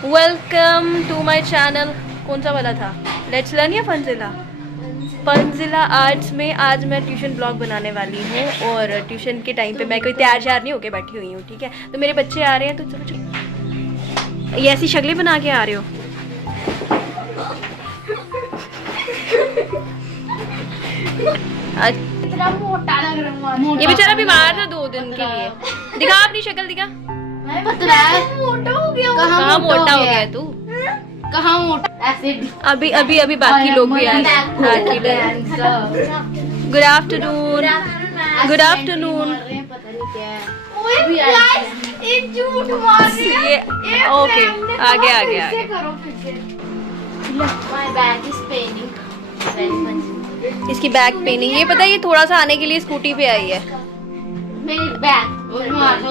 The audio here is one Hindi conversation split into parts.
Welcome to my channel. कौन सा वाला था, लेट्स लर्न या फनजिला? फनजिला आर्ट्स में आज मैं ट्यूशन ब्लॉग बनाने वाली हूँ और ट्यूशन के टाइम पे मैं कोई तैयार श्यार नहीं होके बैठी हुई हूँ, ठीक है। तो मेरे बच्चे आ रहे हैं, तो चलो चलो, ये ऐसी शक्लें बना के आ रहे हो। इतना मोटा लग रहा है। ये बेचारा बीमार था 2 दिन के लिए। दिखा अपनी शक्ल दिखा। मैं बता मोटा हो गया। कहाँ मोटा हो गया तू? कहाँ मोटा? ऐसे अभी बाकी लोग भी आ रहे हैं। Good afternoon. Good afternoon. पता नहीं क्या है। एक झूठ मार दिया। ये ओके, आगे करो फिर से। My back is paining very much. इसकी बैक पेनिंग, ये पता है, ये थोड़ा सा आने के लिए स्कूटी पे आई है। मेरी बैक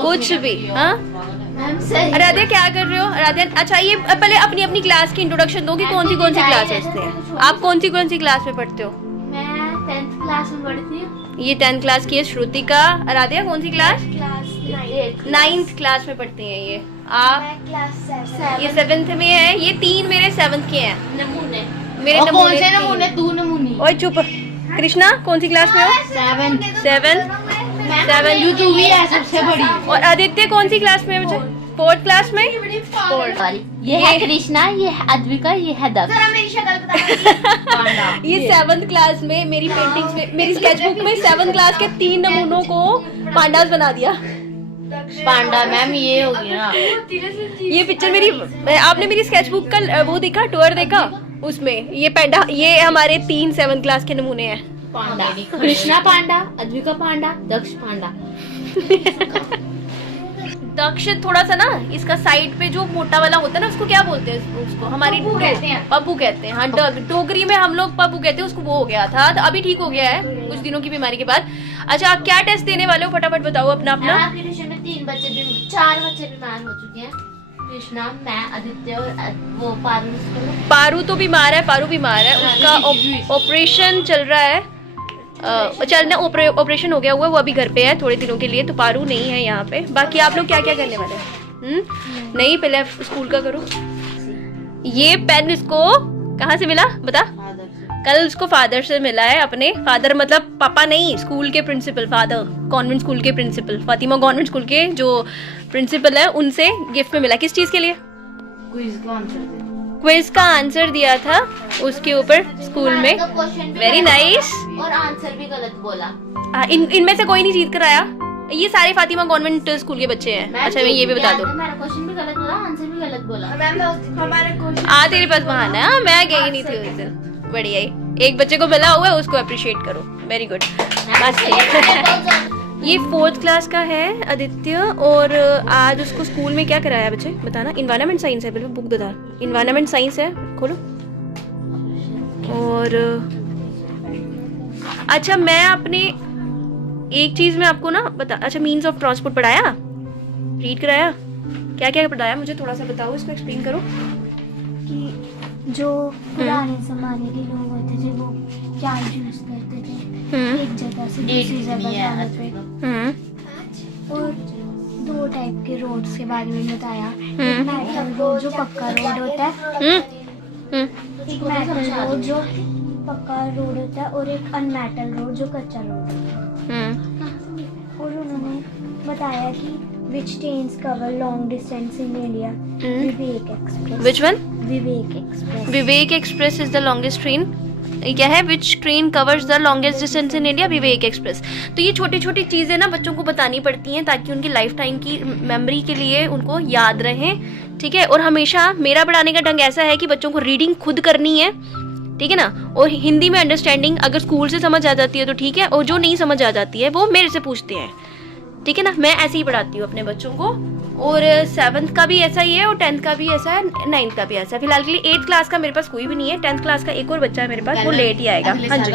कुछ भी। हाँ मैम सही। राधिया क्या कर रहे हो? राधिया अच्छा, ये पहले अपनी क्लास की इंट्रोडक्शन दो कि कौन सी क्लासेस थे। आप कौन सी क्लास में पढ़ते हो? मैं 10th क्लास में पढ़ती हूँ। ये 10th क्लास की है श्रुतिका। राधिया कौन सी क्लास? 9th क्लास में पढ़ती हैं ये। आप? ये 7th में है। ये 3 मेरे 7th के हैं। नमूने। मेरे कौन नमूने से 3। नमूने? तू नमूनी। ओए चुप। कृष्णा कौन सी क्लास में हो? 7 7 यू तू भी है सबसे बड़ी। और आदित्य कौन सी क्लास में है बच्चे? 4th क्लास में। ये है कृष्णा, ये है अद्विका, ये है दक्ष। मेरी शक्ल बता। ये 7th क्लास में मेरी पेंटिंग्स में, मेरी स्केचबुक में 7th क्लास के 3 नमूनों को पांडास बना दिया। पांडा मैम ये हो गया ना। ये पिक्चर मेरी, आपने मेरी स्केचबुक का वो देखा, टूर देखा? उसमें ये पांडा, ये हमारे 3 7th क्लास के नमूने हैं। पांडा कृष्णा पांडा, अद्विका पांडा, दक्ष पांडा। दक्ष थोड़ा सा ना, इसका साइड पे जो मोटा वाला होता है ना, उसको क्या बोलते हैं? उसको हमारी पप्पू कहते हैं। पप्पू कहते हैं। हाँ, डोगरी में हम लोग पप्पू कहते हैं उसको। वो हो गया था, तो अभी ठीक हो गया है कुछ दिनों की बीमारी के बाद। अच्छा, आप क्या टेस्ट देने वाले हो? फटाफट बताओ अपना। आपके ट्यूशन में 4 बच्चे बीमार हो चुके हैं। कृष्णा, मैं, आदित्य और वो पारू। पारू तो बीमार है, पारू बीमार है। उसका ऑपरेशन चल रहा है। ऑपरेशन हो गया हुआ है, वो अभी घर पे है थोड़े दिनों के लिए, तो पारू नहीं है यहाँ पे। बाकी आप लोग क्या क्या करने वाले हैं? नहीं, पहले स्कूल का करो। ये पेन इसको कहाँ से मिला बता? कल उसको फादर से मिला है। अपने फादर मतलब पापा नहीं, स्कूल के प्रिंसिपल, फादर, कॉन्वेंट स्कूल के प्रिंसिपल, फातिमा कॉन्वेंट स्कूल के जो प्रिंसिपल है, उनसे गिफ्ट में मिला। किस चीज के लिए? क्विज का आंसर दिया था उसके ऊपर स्कूल में। Very nice. और आंसर भी गलत बोला। इनमें से कोई नहीं जीत कर आया। ये सारे फातिमा कॉन्वेंट स्कूल के बच्चे हैं। अच्छा, मैं ये भी बता दूं, मेरा क्वेश्चन भी गलत बोला, आंसर भी गलत बोला। हमारे क्वेश्चन तेरे पास बहाना है। मैं गई नहीं थी उस दिन। बढ़िया ही, एक बच्चे को मिला हुआ है, उसको अप्रिशिएट करो। Very good. बस ये 4th क्लास का है आदित्य। और आज उसको स्कूल में क्या कराया बच्चे बताना? इन्वायरमेंट साइंस है। बिल्कुल बुक बता। इन्वायरमेंट साइंस है, खोलो। और अच्छा, मैं अपने एक चीज में आपको ना बता। अच्छा, मीन्स ऑफ ट्रांसपोर्ट पढ़ाया, रीड कराया, क्या क्या पढ़ाया? मुझे थोड़ा सा बताओ, इसको एक्सप्लेन करो। कि जो पुराने जमाने के लोग होते थे वो क्या यूज करते थे एक जगह से दूसरी जगह जाने पे। और 2 टाइप के रोड्स के बारे में बताया। एक मेटल रोड जो पक्का रोड होता है, एक मेटल रोड जो पक्का रोड होता है, और एक अनमेटल रोड जो कच्चा रोड होता है। और उन्होंने बताया कि which trains cover long distance in India? Vivek Express. Which one? Vivek Express. Vivek Express is the longest train. क्या है? Which train covers the longest distance in India? Vivek Express. तो ये छोटी छोटी चीजें ना बच्चों को बतानी पड़ती हैं ताकि उनकी लाइफ टाइम की मेमोरी के लिए उनको याद रहे, ठीक है। और हमेशा मेरा पढ़ाने का ढंग ऐसा है कि बच्चों को रीडिंग खुद करनी है, ठीक है ना। और हिंदी में अंडरस्टैंडिंग अगर स्कूल से समझ आ जाती है तो ठीक है, और जो नहीं समझ आ जाती है वो मेरे से पूछते हैं, ठीक है ना। मैं ऐसे ही पढ़ाती हूँ अपने बच्चों को। और 7th का भी ऐसा ही है, और 10th का भी ऐसा है, 9th का भी ऐसा है। फिलहाल के लिए 8th क्लास का मेरे पास कोई भी नहीं है। 10th क्लास का एक और बच्चा है मेरे पास, वो लेट ही आएगा। हाँ जी,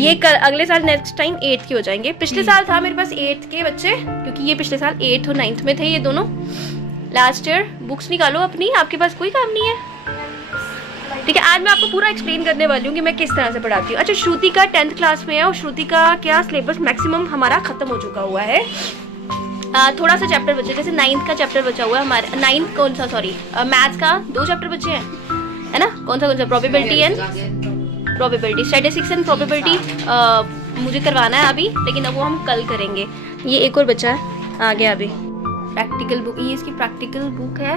ये अगले साल नेक्स्ट टाइम 8th के हो जाएंगे। पिछले साल था मेरे पास 8th के बच्चे, क्योंकि ये पिछले साल 8th और 9th में थे ये दोनों। लास्ट ईयर बुक्स निकालो अपनी, आपके पास कोई काम नहीं है, ठीक है। आज मैं आपको पूरा एक्सप्लेन करने वाली हूँ कि मैं किस तरह से पढ़ाती हूँ। अच्छा, श्रुति का 10th क्लास में है, और श्रुति का क्या सिलेबस मैक्सिमम हमारा खत्म हो चुका हुआ है। थोड़ा सा चैप्टर बचे, जैसे 9th का चैप्टर बचा हुआ है हमारे, 9th कौन सा, सॉरी मैथ्स का 2 चैप्टर बचे हैं, है ना? कौन सा probability and probability, statistics and probability मुझे करवाना है अभी, लेकिन अब वो हम कल करेंगे। ये एक और बचा है, आ गया अभी प्रैक्टिकल बुक, ये इसकी प्रैक्टिकल बुक है।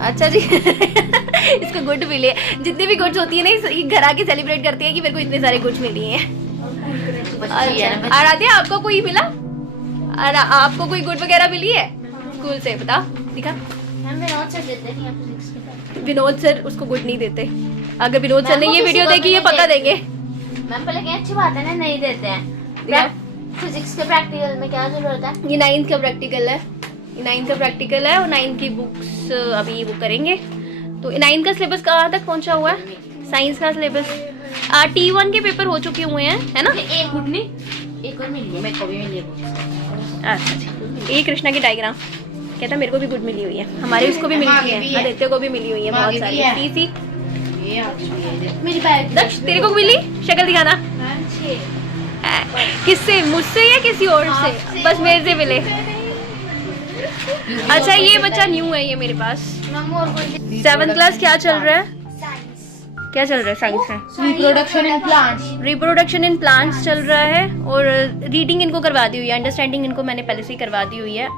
अच्छा जी इसको गुड मिले, जितनी भी गुड्स होती है ना ये घर आके सेलिब्रेट करती है कि मेरे को इतने सारे गुड्स मिली हैं। अच्छा, आराध्या आपको कोई मिला? आपको कोई गुड वगैरह मिली है स्कूल से? बता, दिखा। हम विनोद सर देते नहीं हैं फिजिक्स के। विनोद सर उसको गुड नहीं देते। अगर विनोद सर ने ये वीडियो देखी ये पक्का देंगे। मैम पहले कहीं अच्छी बात है ना, नहीं देते हैं। फिजिक्स के प्रैक्टिकल में क्या जरूरत है? ये 9th का प्रैक्टिकल है, ये 9th का प्रैक्टिकल है और 9th की बुक्स अभी वो करेंगे। तो 9th का सिलेबस कहाँ तक पहुंचा हुआ है? साइंस का सिलेबस T1 के पेपर हो चुके हुए हैं, है ना? एक गुड नहीं, एक और मिली है, मेरे को भी मिली है। अच्छा, ये कृष्णा की डायग्राम कहता मेरे को भी गुड मिली हुई है, हमारे उसको भी मिली है, आदित्य को भी मिली हुई है बहुत सारी। सी मेरी बैग दक्ष तेरे को मिली? शक्ल दिखाना। किससे? मुझसे या किसी और से? बस मेरे से मिले। अच्छा, ये बच्चा न्यू है ये मेरे पास। 7th क्लास क्या चल रहा है? क्या चल रहा है साइंस में? Reproduction in plants. Reproduction in plants चल रहा है और रीडिंग इनको करवा दी हुई है, अंडरस्टैंडिंग इनको मैंने पहले से ही करवा दी हुई है।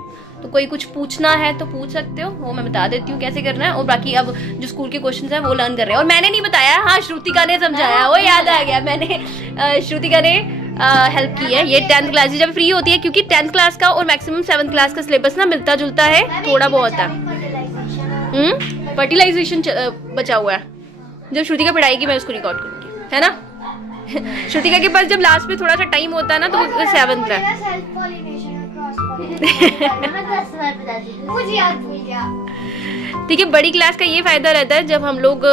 तो कोई कुछ पूछना है तो पूछ सकते हो, वो मैं बता देती हूँ कैसे करना है। और बाकी अब जो स्कूल के क्वेश्चंस हैं वो लर्न कर रहे हैं। और मैंने नहीं बताया, हाँ श्रुतिका ने समझाया, वो याद आ गया, मैंने श्रुतिका ने हेल्प की है। ये 10th क्लास जब फ्री होती है, क्योंकि 10th क्लास का और मैक्सिमम 7th क्लास का सिलेबस ना मिलता जुलता है, थोड़ा बहुत है। फर्टिलाइजेशन बचा हुआ है, जब श्रुतिका पढ़ाएगी मैं उसको रिकॉर्ड करूंगी, है ना? श्रुतिका के पास जब लास्ट में थोड़ा सा टाइम होता है ना तो वो 7th है। मुझे याद भूल गया। ठीक है, बड़ी क्लास का ये फायदा रहता है जब हम लोग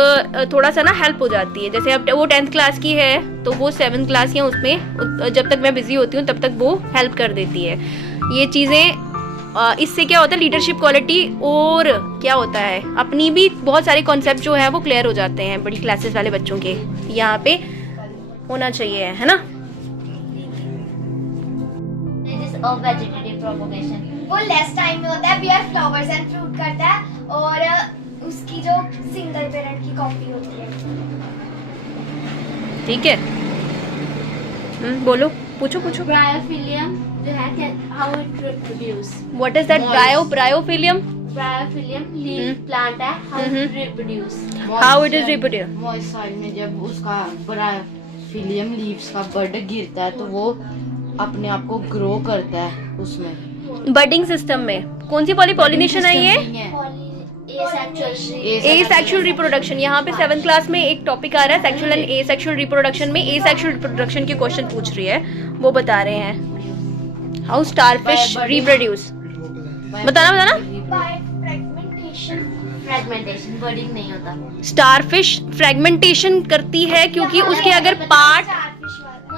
थोड़ा सा ना हेल्प हो जाती है। जैसे अब वो 10th क्लास की है तो वो 7th क्लास या उसमें जब तक मैं बिजी होती हूँ तब तक वो हेल्प कर देती है। ये चीज़ें इससे क्या होता है, लीडरशिप क्वालिटी और क्या होता है, अपनी भी बहुत सारे कॉन्सेप्ट जो है वो क्लियर हो जाते हैं बड़ी क्लासेस वाले बच्चों के। यहाँ पे होना चाहिए, है ना? वेजिटेटिव प्रोपगेशन वो लेस टाइम में होता है, बियर फ्लावर्स एंड फ्रूट करता है और उसकी जो सिंगल पेरेंट की कॉपी होती है। ठीक है, बोलो, पूछो। ब्रायोफिलियम जो है, how it reproduce. What is that? Bryophyllum? Bryophyllum leaf plant है, how it reproduce. How it is reproduce? Moist soil में जब उसका ब्रायोफिलियम लीव्स का बड गिरता है तो वो अपने आप को ग्रो करता है उसमें। बडिंग सिस्टम में कौन सी पॉलिनेशन है ये? Asexual reproduction. यहाँ पे 7th क्लास में एक टॉपिक आ रहा है सेक्सुअल एंड एसेक्सुअल रिप्रोडक्शन में। एसेक्सुअल रिप्रोडक्शन के क्वेश्चन पूछ रही है, वो बता रहे हैं हाउ स्टारफिश रिप्रोड्यूस। बताना। फ्रेगमेंटेशन, बर्डिंग नहीं होता। स्टारफिश फ्रेगमेंटेशन करती है क्योंकि उसके अगर पार्ट,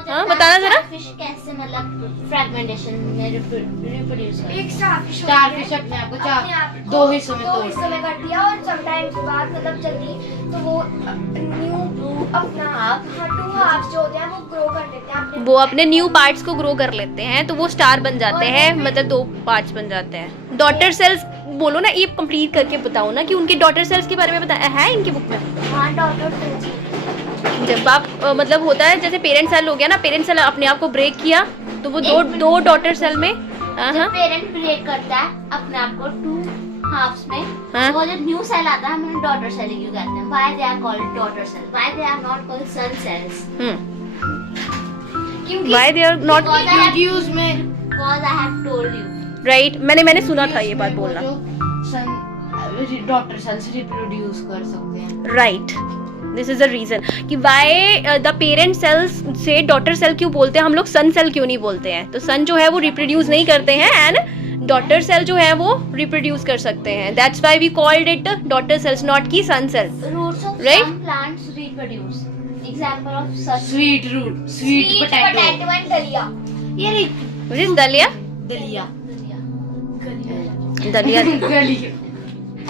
हाँ बताना जरा। फिश कैसे मतलब फ्रेगमेंटेशन में रिप्रोड्यूस करती है? एक स्टारफिश स्टारफिश अपने आप को दो हिस्सों में कर दिया और समटाइम के बाद मतलब जल्दी तो वो न्यू अपना टू हाफ्स जो होते हैं वो ग्रो कर लेते हैं, वो अपने न्यू पार्ट्स को ग्रो कर लेते हैं तो वो स्टार बन जाते हैं, मतलब 2 पार्ट्स बन जाते हैं। डॉटर सेल्स बोलो ना, ये कंप्लीट करके बताओ ना कि उनके डॉटर सेल्स के बारे में बताया है इनकी बुक में। हाँ डॉटर सेल्स। जब आप मतलब होता है जैसे पेरेंट सेल हो गया ना, पेरेंट सेल अपने आप को ब्रेक किया तो वो दो डॉटर सेल में, जब पेरेंट ब्रेक करता है अपने आप को 2 हाफ्स में, हाँ? वो जब न्यू सेल आता है हम उन्हें डॉटर सेल क्यों कहते हैं? Why they are called daughter cell, why they are not called son cells? क्योंकि व्हाई दे आर नॉट क्योंकि उसमें because I have told you, right. मैंने सुना था ये बात बोलना, डॉटर सेल्स रिप्रोड्यूस कर सकते हैं, right. This is the reason कि वाई द पेरेंट सेल्स से डॉटर सेल क्यों बोलते हैं हम लोग, सन सेल क्यों नहीं बोलते हैं? तो सन जो है वो रिप्रोड्यूस नहीं करते हैं एंड डॉटर सेल जो है वो रिप्रोड्यूस कर सकते हैं। That's why we called it daughter cells, not की son cell. Roots of Right? Some plants reproduce, example of such sweet root, sweet potato, and dahlia. ये What is दलिया? दलिया दलिया गलिया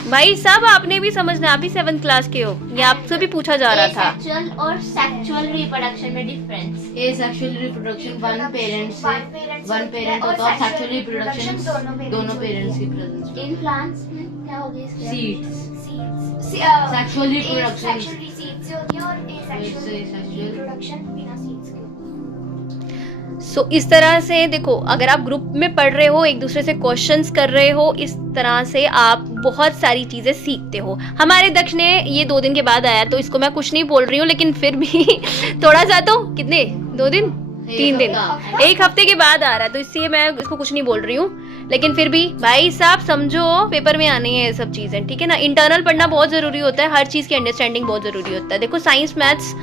भाई साहब आपने भी समझना, आप भी 7th क्लास के हो, ये आपसे भी पूछा जा रहा था। एसेक्सुअल और सेक्सुअल रिप्रोडक्शन में difference. Asexual reproduction one parent होता है, सेक्सुअल रिप्रोडक्शन दोनों पेरेंट्स की प्रेजेंस में। इन प्लांट्स में क्या हो गया इसके? सीड्स। सेक्सुअल रिप्रोडक्शन सीड्स से होती है और एसेक्सुअल Asexual रिप्रोडक्शन बिना सीड्स के। सो इस तरह से देखो, अगर आप ग्रुप में पढ़ रहे हो, एक दूसरे से क्वेश्चंस कर रहे हो, इस तरह से आप बहुत सारी चीजें सीखते हो। हमारे दक्ष ने ये 2 दिन के बाद आया, तो इसको मैं कुछ नहीं बोल रही हूँ, लेकिन फिर भी थोड़ा सा तो, कितने 2 दिन 3 दिन 1 हफ्ते के बाद आ रहा है, तो इसलिए मैं इसको कुछ नहीं बोल रही हूँ। लेकिन फिर भी भाई साहब समझो, पेपर में आनी है ये सब चीजें, ठीक है ना। इंटरनल पढ़ना बहुत जरूरी होता है, हर चीज की अंडरस्टैंडिंग बहुत जरूरी होता है। देखो साइंस मैथ्स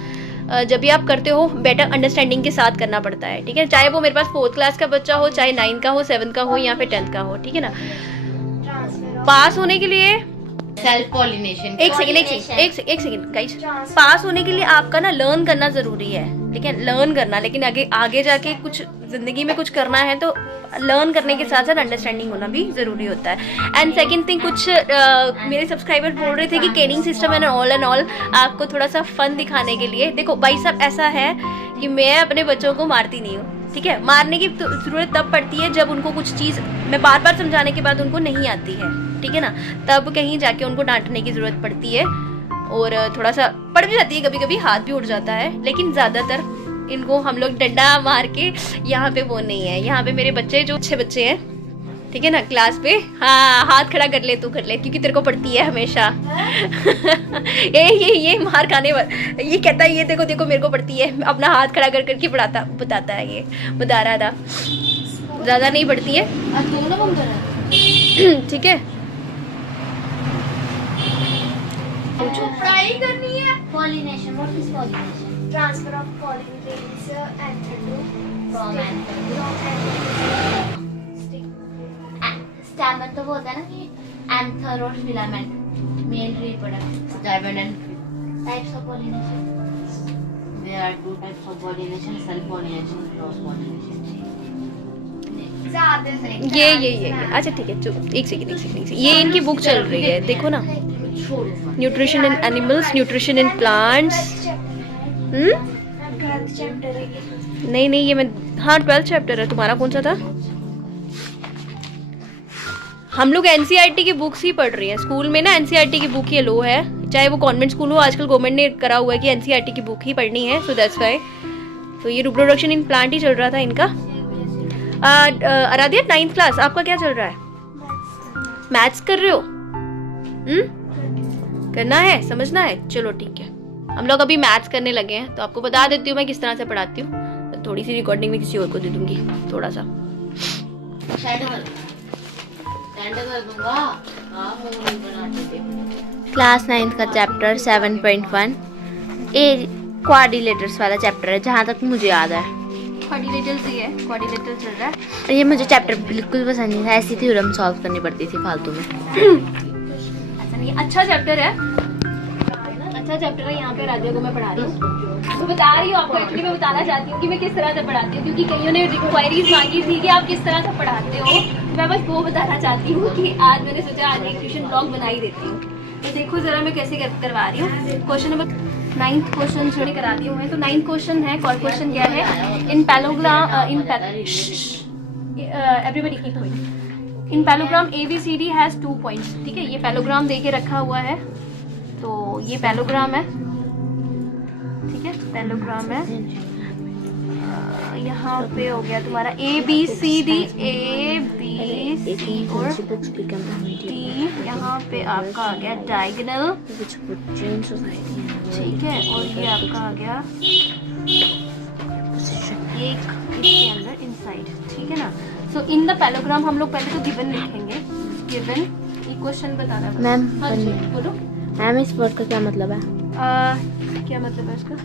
जब भी आप करते हो, बेटर अंडरस्टैंडिंग के साथ करना पड़ता है, ठीक है। चाहे वो मेरे पास 4th क्लास का बच्चा हो, चाहे 9 का हो, 7 का हो, या फिर 10th का हो, ठीक है ना। पास होने के लिए सेल्फ पॉलिनेशन। एक सेकंड गाइस, पास होने के लिए आपका ना लर्न करना जरूरी है, ठीक है, लर्न करना। लेकिन आगे जाके कुछ जिंदगी में कुछ करना है तो लर्न करने के साथ साथ अंडरस्टैंडिंग होना भी जरूरी होता है। एंड सेकंड थिंग, कुछ मेरे सब्सक्राइबर बोल रहे थे कि केनिंग सिस्टम एंड ऑल आपको थोड़ा सा फन दिखाने के लिए। देखो भाई साहब, ऐसा है कि मैं अपने बच्चों को मारती नहीं हूँ, ठीक है। मारने की जरूरत तब पड़ती है जब उनको कुछ चीज़ मैं बार बार समझाने के बाद उनको नहीं आती है, ठीक है ना, तब कहीं जाके उनको डांटने की जरूरत पड़ती है। और थोड़ा सा पड़ भी जाती है, कभी कभी हाथ भी उड़ जाता है, लेकिन ज़्यादातर इनको हम लोग डंडा मार के, यहाँ पे वो नहीं है। यहाँ पे मेरे बच्चे जो अच्छे बच्चे हैं, ठीक है ना, क्लास पे, हाँ हाथ खड़ा कर ले, तू कर ले, क्योंकि तेरे को पड़ती है हमेशा। ये मार खाने वाला, ये कहता है ये देखो देखो मेरे को पड़ती है, अपना हाथ खड़ा कर करके बताता है, ये बता रहा था। ज़्यादा नहीं पड़ती है, ठीक है। पढ़ाई करनी है। Pollination, what is pollination? Transfer of pollen grains anther to from stamen तो वो होता है ना कि एंथर और filament, male reproduction. Diamond and types of pollination. there are 2 types of pollination, self pollination and cross pollination. ज्यादा से ये अच्छा ठीक है, चलो एक सेकंड, ये इनकी बुक चल रही है, देखो ना, nutrition in animals, nutrition in plants. 12th chapter है ये। नहीं ये मैं, हाँ 12th चैप्टर है। तुम्हारा कौन सा था? हम लोग एनसीईआरटी की बुक्स ही पढ़ रही हैं स्कूल में ना। एनसीईआरटी की बुक ये लो है, चाहे वो कॉन्वेंट स्कूल हो, आजकल गवर्नमेंट ने करा हुआ है कि एनसीईआरटी की बुक ही पढ़नी है, सो दैट्स व्हाई। तो ये रिप्रोडक्शन इन प्लांट ही चल रहा था इनका। आराध्या 9th क्लास, आपका क्या चल रहा है? मैथ्स कर रहे हो? करना है, समझना है, चलो ठीक है। हम लोग अभी मैथ्स करने लगे हैं, तो आपको बता देती हूँ मैं किस तरह से पढ़ाती हूँ। तो थोड़ी सी रिकॉर्डिंग में किसी और को दे दूंगी, थोड़ा सा क्लास 9th का चैप्टर 7.1 ए क्वाड्रिलेटर्स वाला चैप्टर है, जहाँ तक मुझे याद है। क्वाड्रिलेटर्स ही है, क्वाड्रिलेटर चल रहा है। और ये मुझे चैप्टर बिल्कुल पसंद नहीं था, ऐसी थ्योरम सॉल्व करनी पड़ती थी फालतू में। ऐसा नहीं, अच्छा चैप्टर है, अच्छा चैप्टर है। यहाँ पे राधिया को मैं पढ़ा रही हूँ, तो बता रही हूँ आपको। एक्चुअली मैं बताना चाहती हूँ कि मैं किस तरह से पढ़ाती हूँ, क्योंकि कईयों ने रिक्वायरीज मांगी थी कि आप किस तरह से पढ़ाते हो। मैं बस वो बताना चाहती हूँ कि आज मैंने सोचा आज एक ट्यूशन ब्लॉग बना ही देती हूँ। तो देखो जरा मैं कैसे करवा रही हूँ। क्वेश्चन नंबर 9th क्वेश्चन छोड़ी करा दी हूँ मैं। तो 9th क्वेश्चन है, क्वेश्चन क्या है? In parallelogram everybody keep quiet. In parallelogram ABCD has 2 points, ठीक है। ये पैलोग्राम दे के रखा हुआ है, तो ये पैलोग्राम है, ठीक है, पैलोग्राम है। यहाँ पे हो गया तुम्हारा ABCD और D। यहाँ पे आपका आ गया डायगोनल, ठीक है, और ये आपका आ गया एक इसके अंदर इनसाइड, ठीक है ना। सो इन द पैलोग्राम हम लोग पहले तो गिवन लिखेंगे। गिवन क्वेश्चन बताना मैम। हाँ जी बोलो मैम, इस वर्ड का क्या मतलब है? क्या मतलब है इसका?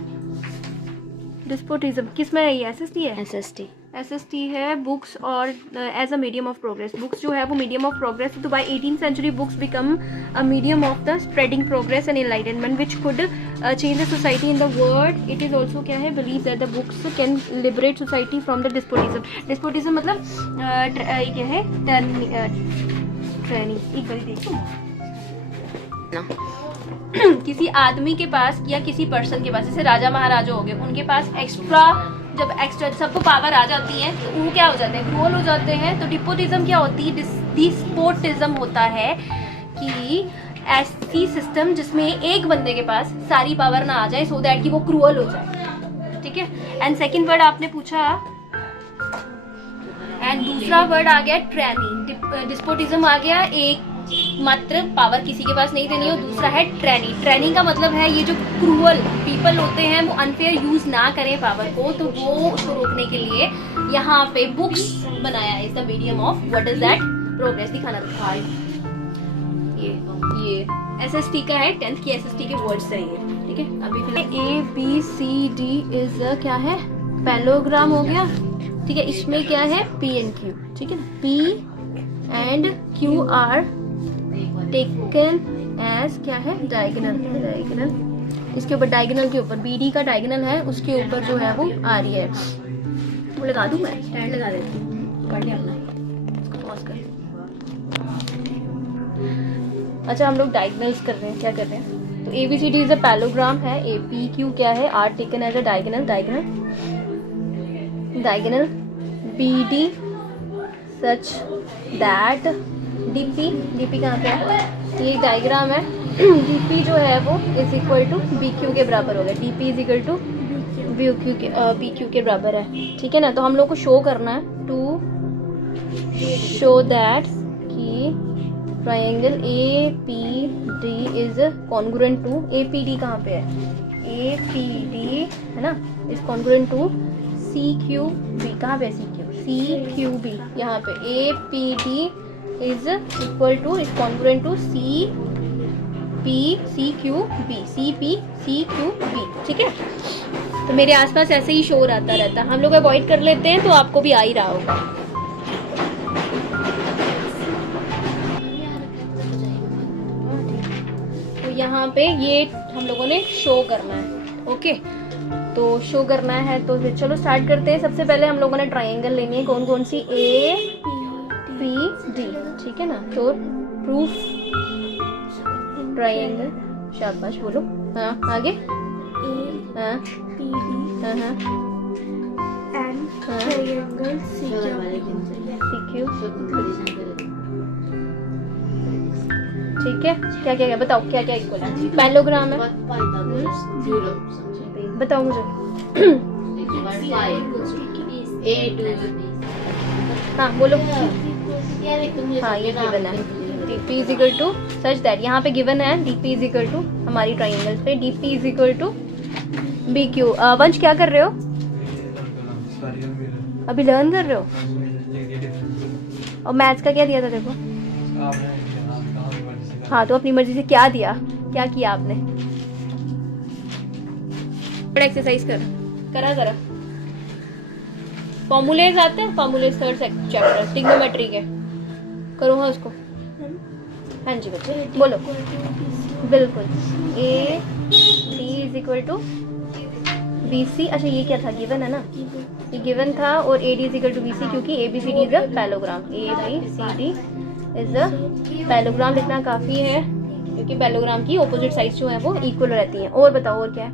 डिस्पोटिज्म किस में है? ये SST है। SST है बुक्स और as a medium of progress. Books जो है वो मीडियम ऑफ प्रोग्रेस। तो by 18th century books become a medium of the spreading progress and enlightenment which could change the society in the world. It is also क्या है? Believe that the books can liberate society from the despotism. Despotism मतलब क्या है? ट्रेनिंग। एक बार देखो किसी आदमी के पास या किसी पर्सन के पास, जैसे राजा महाराजा हो गए, उनके पास एक्स्ट्रा जब एक्स्ट्रा सबको पावर आ जाती है तो वो क्या हो जाते हैं, क्रूअल हो जाते हैं। तो डिस्पोटिज्म क्या होती है, डिस्पोटिज्म होता है कि ऐसी सिस्टम जिसमें एक बंदे के पास सारी पावर ना आ जाए सो दैट कि वो क्रूअल हो जाए, ठीक है। एंड सेकंड वर्ड आपने पूछा, एंड दूसरा वर्ड आ गया ट्रैनी। डिस्पोटिज्म आ गया, एक मात्र पावर किसी के पास नहीं देनी हो। दूसरा है ट्रैनी। ट्रैनी का मतलब है ये जो क्रूअल पीपल होते हैं वो अनफेयर यूज ना करें पावर को, तो वो उसको रोकने के लिए यहाँ पे बुक्स बनाया is the medium of what is that progress. दिखाना था ये SST का है, 10th की SST के वर्ड्स हैं ये, ठीक है। अभी फिलहाल ABCD इज क्या है, पैलोग्राम हो गया, ठीक है। इसमें क्या है P and Q, ठीक है ना। P and Q are taken as क्या है, डायगोनल। इसके ऊपर डायगोनल के ऊपर BD का डायगोनल है, उसके ऊपर जो है वो आ रही है। वो लगा दूं मैं, स्टैंड लगा देती हूँ, पढ़ लिया अपना, पॉज कर। अच्छा हम लोग डायगोनल्स कर रहे हैं, क्या कर रहे हैं। तो ABCD इज अ पैलोग्राम है, APQ क्या है, are taken as a diagonal, diagonal BD such that DP कहाँ पे है, ये एक डायग्राम है। DP जो है वो इज इक्वल टू BQ के बराबर हो गया, DP is equal to BQ के बराबर है, ठीक है ना। तो हम लोग को शो करना है, टू शो दैट कि triangle APD is congruent to, APD कहाँ पे है, APD है ना, इज कॉन्ग्रुएंट टू CQB, कहाँ पे CQB यहाँ पे। APD is equal to, is congruent to CQB, ठीक है। तो मेरे आसपास ऐसे ही शोर आता रहता है, हम लोग अवॉइड कर लेते हैं तो आपको भी आ ही रहा होगा। तो यहाँ पे ये हम लोगों ने शो करना है, ओके। तो शो करना है तो फिर चलो स्टार्ट करते हैं। सबसे पहले हम लोगों ने ट्रायंगल लेनी है, कौन कौन सी, APD, ठीक है ना। तो प्रूफ ट्रायंगल, शाबाश बोलो, हाँ आगे, हाँ ठीक है। क्या क्या क्या बताओ, क्या क्या इक्वल है, पैलोग्राम है, बताओ मुझे। हाँ बोलो, हाँ ये गिवन है, DP is equal to such that, यहाँ पे गिवन है DP इज इक्वल टू हमारी ट्राइंगल पे DP is equal to BQ। Vansh क्या कर रहे हो, अभी लर्न कर रहे हो, और मैथ्स का क्या दिया था देखो। हाँ तो अपनी मर्जी से क्या दिया, क्या किया आपने, बड़ा एक्सरसाइज करा फॉर्मूलेज आते हैं, फॉर्मूलेज थर्ड चैप्टर ट्रिग्नोमेट्री के, करो हाँ उसको। हाँ जी बच्चे बोलो, बिल्कुल। AD is equal to BC, अच्छा ये क्या था, गिवन है ना, ये गिवन था। और AD is equal to BC क्योंकि ABCD is a parallelogram, ABCD is a parallelogram लिखना काफ़ी है क्योंकि पैलोग्राम की ऑपोजिट साइड जो है वो इक्वल रहती हैं। और बताओ और क्या है,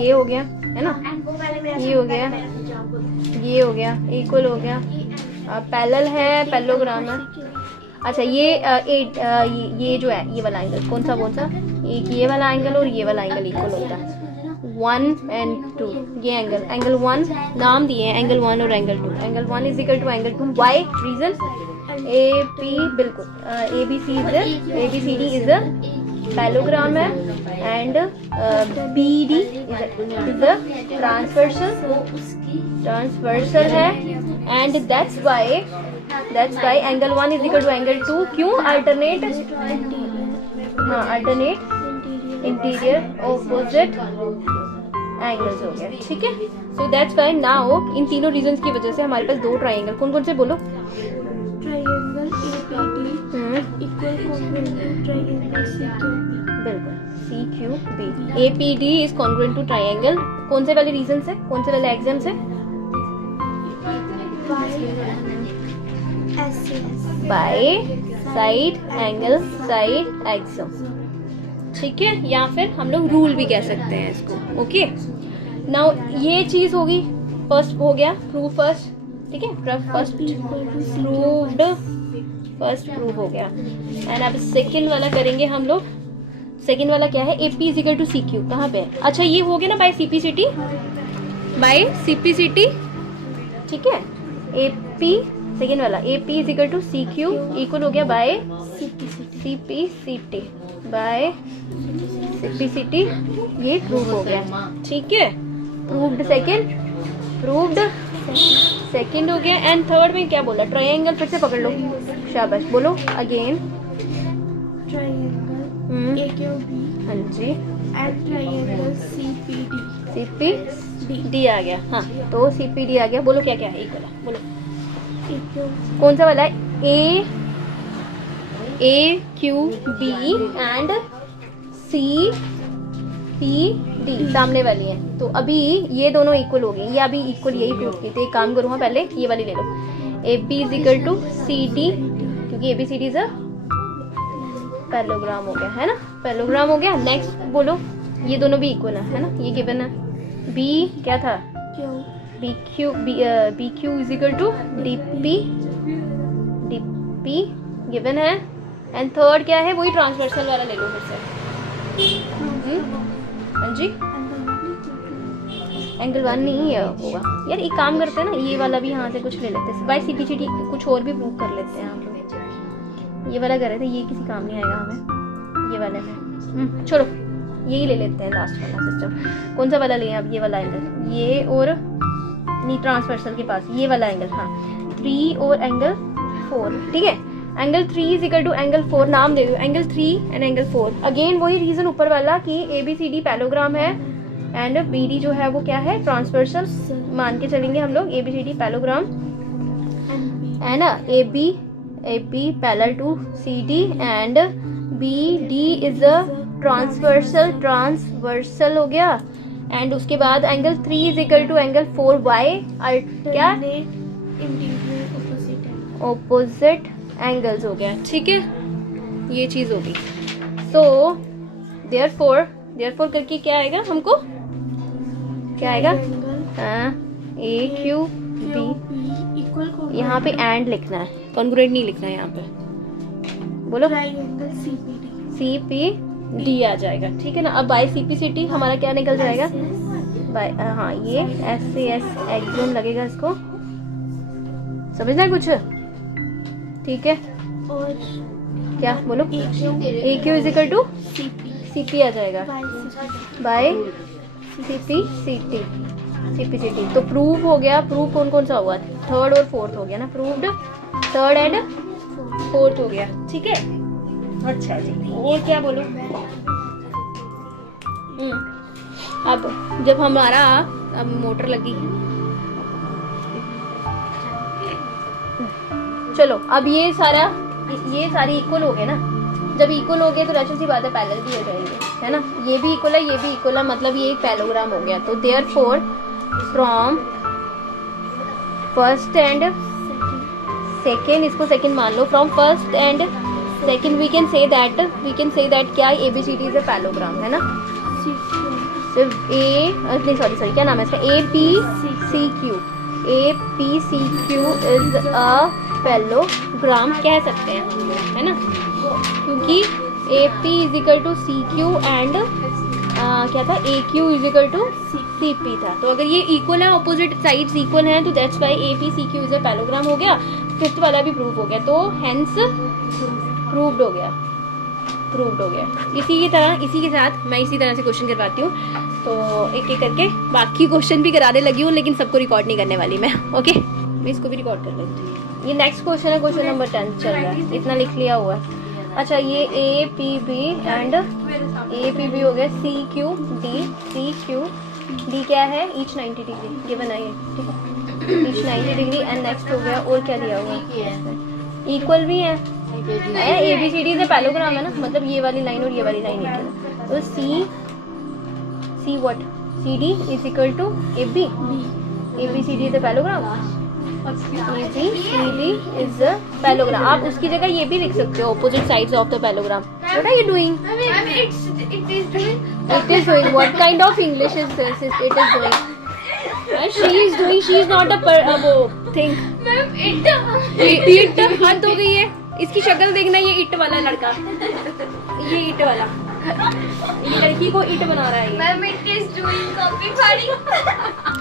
ये हो गया है ना, ये हो गया, ये हो गया, इक्वल हो गया, पैरेलल है, पैलोग्राम है। अच्छा ये जो है ये वाला एंगल कौन सा, एक ये वाला एंगल और ये वाला एंगल इक्वल होता है, 1 and 2, ये एंगल 1 नाम दिए हैं, एंगल 1 और angle 2। Angle 1 is equal to angle 2, why reason, AP बिल्कुल, ABCD इज अ पैलोग्राम है, and BD is a transversal है, and that's why angle 1 is equal to angle 2। क्यों, अल्टरनेट, हाँ अल्टरनेट इंटीरियर ऑपोजिट एंगल्स हो गया, ठीक है। So that's why now in तीनों रीजंस की वजह से हमारे पास दो ट्रायंगल, कौन कौन से बोलो, triangle APD equal congruent to triangle CQ, बिल्कुल CQB। APD is congruent to triangle, कौन से वाले रीजन से, कौन से वाले एग्जाम से, बाय साइड एंगल साइड एक्सो, ठीक है, या फिर हम लोग रूल भी कह सकते हैं इसको। ओके, नाउ ये चीज होगी, फर्स्ट हो गया प्रूव फर्स्ट, ठीक है, फर्स्ट प्रूव्ड, फर्स्ट प्रूव हो गया। एंड अब सेकंड वाला करेंगे हम लोग। सेकंड वाला क्या है, AP is equal to CQ, कहाँ पे है? अच्छा ये हो गया ना बाय CPCT, बाय CPCT, ठीक है। AP सेकंड वाला AP is equal to CQ equal हो गया बाय CPCT, बाय CPCT, ये प्रूव हो गया, ठीक है। प्रूव्ड सेकंड, प्रूव्ड सेकंड हो गया। एंड थर्ड में क्या बोला, ट्रायंगल, फिर से पकड़ लो, शाबाश, बोलो अगेन, ट्रायंगल AQB हाँ जी, एंड ट्रायंगल CPD, CPD आ गया, हाँ, तो CPD आ गया। बोलो क्या क्या है, एक वाला बोलो, AQB कौन सा वाला है? AQB एंड CPD सामने वाली है। तो अभी ये दोनों इक्वल हो गए, ये अभी इक्वल यही प्रूव की। तो एक काम करूँ, हाँ पहले ये वाली ले लो, AB is equal to CD, क्योंकि ABCD इज अ पैरेललोग्राम हो गया, है ना, पैरेललोग्राम हो गया। नेक्स्ट बोलो, ये दोनों भी इक्वल है ना, ये गिवन है। B क्या था, BQ is equal to DP given है। एंड थर्ड क्या है, वही ट्रांसवर्सल वाला ले लो फिर से, हाँ जी, एंगल 1 नहीं है होगा यार। एक काम करते हैं ना, ये वाला भी यहाँ से कुछ ले लेते हैं, बाय CPCT कुछ और भी प्रूव कर लेते हैं हम लोग। ये वाला कर रहे थे, ये किसी काम नहीं आएगा हमें, ये वाले में छोड़ो, यही ले लेते हैं लास्ट वाला सिस्टम। कौन सा वाला लें अब, ये वाला एंगल, ये और नहीं, ट्रांसवर्सल के पास ये वाला एंगल, हाँ 3 और एंगल 4, ठीक है। Angle 3 is equal to angle 4, नाम दे दो, एंगल 3 एंड एंगल 4। अगेन वही रीजन ऊपर वाला कि ABCD पैरेललोग्राम है एंड BD जो है वो क्या है, ट्रांसवर्सल मान के चलेंगे हम लोग। ABCD पैरेललोग्राम है ना, AB parallel to CD and BD is a transversal हो गया। एंड उसके बाद angle 3 is equal to angle 4y, क्या ऑपोजिट एंगल्स हो गया, ठीक है, ये चीज होगी। सो देयरफॉर करके क्या आएगा हमको, क्या आएगा, हाँ AQB, यहाँ पे एंड लिखना है, कॉन्ग्रुएंट नहीं लिखना है यहाँ पे, बोलो ट्रायंगल CPD आ जाएगा, ठीक है ना। अब बाय CPCT हमारा क्या निकल जाएगा, बाय हाँ ये SAS एक्सोम लगेगा, इसको समझना है कुछ, ठीक है। और क्या बोलो, AQ is equal to CP आ जाएगा बाय CPCT। तो प्रूव हो गया, प्रूव कौन कौन सा हुआ, थर्ड और फोर्थ हो गया ना, प्रूव्ड थर्ड एंड फोर्थ हो गया, ठीक है। अच्छा जी, और क्या बोलो, अब जब हमारा अब मोटर लगी, चलो अब ये सारे इक्वल हो गए ना। जब इक्वल हो गए तो नेचुरल सी बात है पैरेलल भी हो जाएंगे, है ना। ये भी इक्वल है, ये भी इक्वल है, मतलब ये एक पैरेललोग्राम हो गया। तो therefore from first and second, इसको सेकेंड मान लो, from first and second we can say that क्या ABCD इज अ पैरेललोग्राम, है ना। सिर्फ सॉरी क्या नाम है इसका, APCQ इज अ पैरेललोग्राम कह सकते हैं हम लोग, है ना, क्योंकि AP is equal to CQ and क्या था, AQ is equal to CP था। तो अगर ये इक्वल है, ऑपोजिट साइड्स इक्वल हैं, तो that's why APCQ is a parallelogram हो गया। फिफ्थ वाला भी प्रूव हो गया, तो हेंस प्रूव्ड हो गया। इसी के साथ मैं इसी तरह से क्वेश्चन करवाती हूँ, तो एक एक करके बाकी क्वेश्चन भी कराने लगी हूँ, लेकिन सबको रिकॉर्ड नहीं करने वाली मैं, ओके। मैं इसको भी रिकॉर्ड कर लेती हूँ। ये नेक्स्ट क्वेश्चन है, क्वेश्चन नंबर 10 चल रहा है, इतना लिख लिया हुआ है। अच्छा ये APB एंड APB हो गया, CQD क्या है, ईच 90 डिग्री गिवन है ये, ठीक है, ईच 90 डिग्री। एंड नेक्स्ट हो गया, और क्या दिया हुआ है, इक्वल भी है, ABCD से पैरेललोग्राम है ना, मतलब ये वाली लाइन और ये वाली लाइन इक्वल है। तो CD is equal to ABCD से parallelogram, CD is a parallelogram. आप उसकी जगह ये भी लिख सकते हो, opposite sides of the parallelogram. What are you doing? It is doing. It is doing. What kind of English is this? It is doing. She is doing. She is not a वो thing. मैम इट हद हो गई है. इसकी शक्ल देखना, ये इट वाला लड़का, ये इट वाला, ये लड़की को इट बना रहा है ये. Ma'am it is doing copy फाड़ी.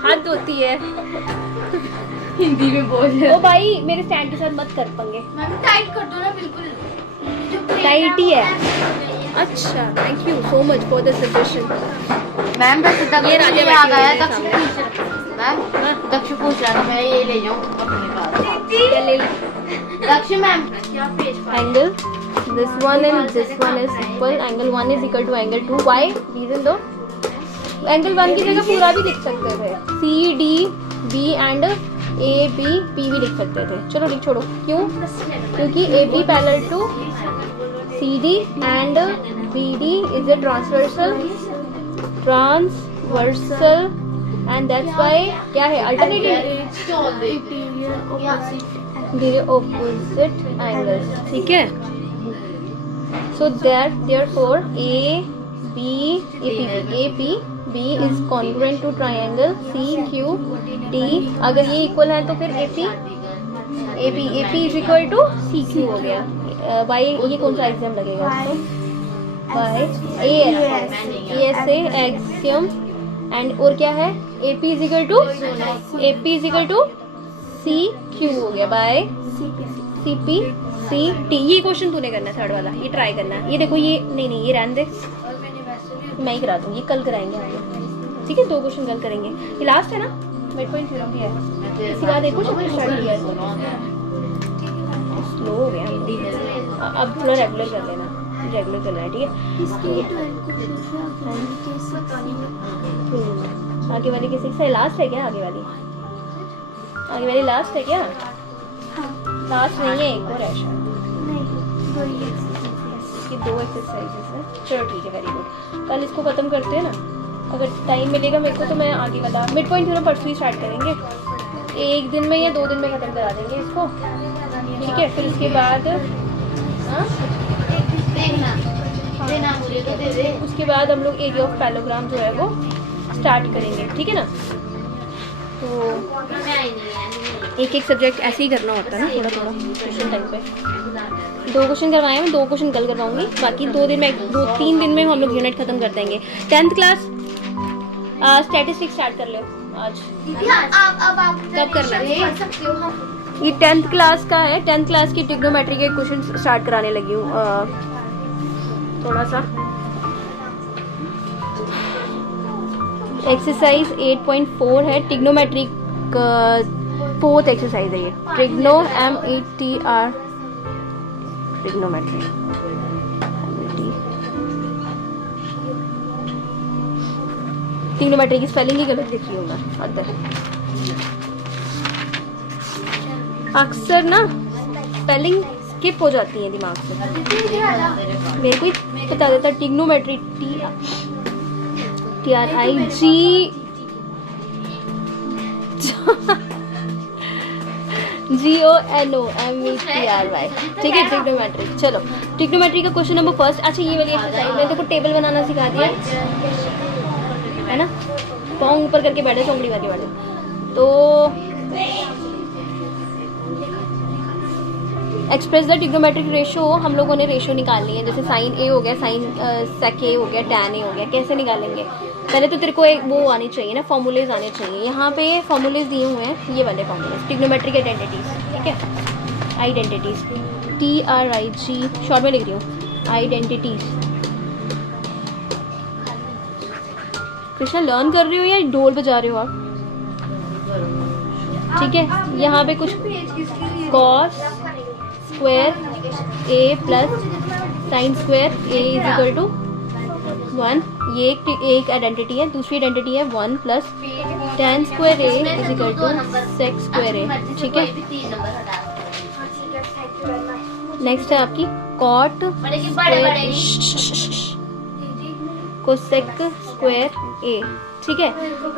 हद होती है. हिंदी में बोल ओ भाई मेरे स्टैंड के साथ मत कर पंगे. मैम टाइट कर दो ना बिल्कुल. टाइट ही है. अच्छा, thank you so much for the suggestion. Ma'am वैसे तक ये राजा ये आ बैठी हुई गया है दक्ष सामने. पूछ मैम दक्ष पूछ रहा था मैं ये ले जाऊं अपने पास. क्या ले ले? दक्ष मैम क्या पेज फाड़ी. Angle, this one and this one is equal. Angle 1 is equal to angle 2. Why? Reason दो. Angle 1 की जगह पूरा भी लिख सकते थे. C, D, B and A, B, P भी लिख सकते थे. चलो लिख छोड़ो. क्यों? क्योंकि AB parallel to CD and BD is a transversal and that's why क्या है? Alternative. They are opposite angles. ठीक है? So therefore AB is congruent to triangle CQD. अगर ये equal है तो फिर AP is equal to CQ हो गया. by ये कौन सा एग्जाम लगेगा इसको? by ASA axiom and और क्या है? AP is equal to CQ हो गया by CP CT. ये क्वेश्चन तूने करना है, थर्ड वाला ये ट्राई करना है. ये देखो ये नहीं ये रहने दे, मैं ही करा दूंगी, कल कराएंगे आगे. ठीक है, 2 क्वेश्चन कल करेंगे. ये लास्ट है ना, मिड पॉइंट थ्योरम भी है. इसके बाद एक क्वेश्चन स्टार्ट किया है. स्लो हो गया हम. अब थोड़ा रेगुलर कर लेना, रेगुलर करना है. ठीक है, आगे वाली किसी से लास्ट है क्या? आगे वाली लास्ट है क्या? लास्ट नहीं है, एक और है शायद. ये 2 एक्सरसाइजेस है. चलो ठीक है, वेरी गुड. कल इसको खत्म करते हैं ना, अगर टाइम मिलेगा मेरे को तो मैं आगे वाला मिड पॉइंट थ्योरम परसों ही स्टार्ट करेंगे. 1 दिन में या 2 दिन में खत्म करा देंगे इसको. ठीक है, फिर उसके बाद उसके बाद हम लोग एरिया ऑफ पैरेललोग्राम जो है वो स्टार्ट करेंगे. ठीक है ना? तो एक सब्जेक्ट ऐसे ही करना होता है ना, थोड़ा क्वेश्चन टाइम पे. 2 क्वेश्चन करवाए हैं, 2 क्वेश्चन कल करवाऊंगी. बाकी 2-3 दिन में हम लोग यूनिट खत्म कर देंगे. 10th क्लास स्टैटिस्टिक्स स्टार्ट कर लो आज. कब करना है? ये 10th क्लास का है. 10th क्लास की ट्रिग्नोमेट्री के क्वेश्चन स्टार्ट कराने लगी हूँ. थोड़ा सा एक्सरसाइज 8.4 है. ट्रिग्नोमेट्री का 4th एक्सरसाइज है ये. Trigno METR trigonometry. ट्रिग्नोमेट्री की स्पेलिंग ही गलत लिखी हूँ मैं. अक्सर ना स्पेलिंग स्किप हो जाती है दिमाग से. मेरे को ही बता देता. Trigonometry TRIG GONOMETRY. ठीक है, ट्रिग्नोमेट्री. चलो ट्रिग्नोमेट्री का क्वेश्चन नंबर फर्स्ट. अच्छा ये वाली एक्सरसाइज मैंने तेरे को टेबल बनाना सिखा दिया है ना. पाँव ऊपर करके बैठे, चौंकड़ी करके बैठे. तो एक्सप्रेस द ट्रिग्नोमेट्रिक रेशियो. हम लोगों ने रेशियो निकालनी है. जैसे साइन ए हो गया, साइन सेक ए हो गया, टैन ए हो गया. कैसे निकालेंगे? पहले तो तेरे को एक वो आनी चाहिए ना, फॉर्मूलेज आने चाहिए. यहाँ पे फॉर्मूलेज दिए हुए हैं, ये वाले फॉर्मूलेज. Trigonometric identities. ठीक है, आइडेंटिटीज TRIG शॉर्ट में लिख रही हूँ. आइडेंटिटीज. कृष्णा लर्न कर रही हो या ढोल बजा रहे हो आप? ठीक है, यहाँ पे कुछ cos square A plus sine square A is equal to 1. ये एक आइडेंटिटी है. दूसरी आइडेंटिटी है 1 plus tan square A is equal to sec square A. ठीक है, नेक्स्ट है आपकी कॉट कोसेक स्क्वायर A. ठीक है,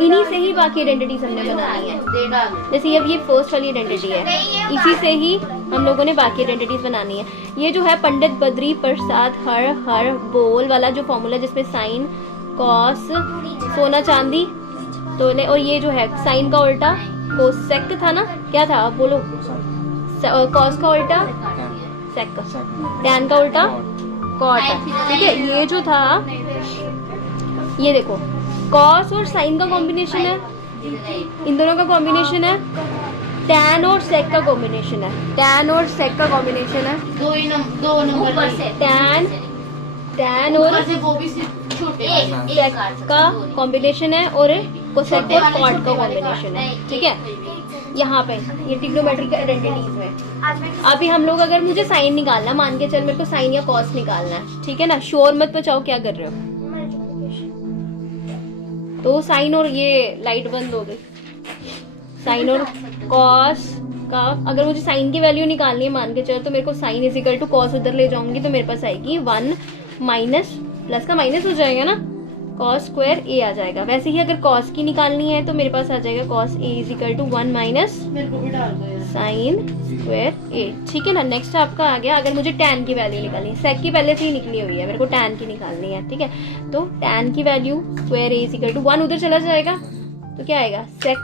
इन्हीं से ही बाकी आइडेंटिटीज हमने बनानी है। दे डाल जैसे अब ये फर्स्ट वाली आइडेंटिटी है, इसी से ही हम लोगों ने बाकी आइडेंटिटीज बनानी है। ये जो है पंडित बद्री प्रसाद हर बोल वाला जो फॉर्मूला जिसमें साइन कॉस सोना चांदी तोले, और ये जो है साइन का उल्टा कोसेक था ना, क्या था आप बोलो, कॉस का उल्टा सेक, टैन का उल्टा कॉट, ठीक है। ये जो था, ये देखो कॉस और साइन का कॉम्बिनेशन है, इन दोनों का कॉम्बिनेशन है, टैन और सेक का कॉम्बिनेशन है, टैन और सेक का कॉम्बिनेशन है, दो नंबर से टैन और से वो भी सिर्फ छोटे सेक का कॉम्बिनेशन है, और कोसेक और कॉट का कॉम्बिनेशन है, ठीक है। यहाँ पे ये ट्रिग्नोमेट्रिक आइडेंटिटीज में अभी हम लोग, अगर मुझे साइन निकालना, मान के चल मेरे को साइन या कॉस निकालना है, ठीक है ना, शोर मत बचाओ क्या कर रहे हो। तो साइन और ये लाइट बंद हो गई, साइन और कॉस का अगर मुझे साइन की वैल्यू निकालनी है, मान के चलो, तो मेरे को sine is equal to cos उधर ले जाऊंगी तो मेरे पास आएगी 1 माइनस, प्लस का माइनस हो जाएगा ना, कॉस स्क्वायर ए आ जाएगा। वैसे ही अगर कॉस की निकालनी है तो मेरे पास आ जाएगा cos A is equal to 1 minus मेरे को भी डाल दो यार। साइन स्क्वायर ए, ठीक है ना। नेक्स्ट आपका आ गया, अगर मुझे टैन की वैल्यू निकालनी है, सेक की पहले से ही निकली हुई है, मेरे को टैन की निकालनी है, ठीक है। तो टैन की value square A is equal to 1 उधर चला जाएगा तो क्या आएगा, सेक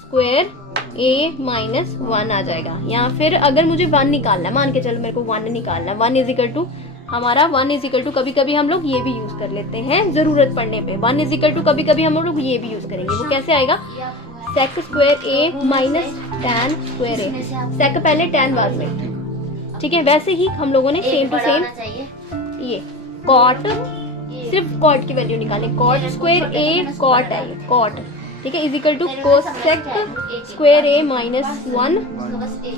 स्क्वायर ए माइनस 1 आ जाएगा। या फिर अगर मुझे 1 निकालना है, मान के चलो मेरे को 1 निकालना है, 1 इज इक्वल टू हमारा 1 इज इक्वल टू, कभी कभी हम लोग ये भी यूज कर लेते हैं जरूरत पड़ने पे, 1 इज इक्वल टू कभी कभी हम लोग ये भी यूज करेंगे। वो कैसे आएगा, सेक square A minus tan square ए, सेक पहले टैन बाद में, ठीक है। वैसे ही हम लोगों ने सेम टू सेम ये कॉट, सिर्फ कॉट की वैल्यू निकाले, कॉट स्क्वायर ए कॉट है, कॉट, ठीक है, is equal to cosec square A minus 1।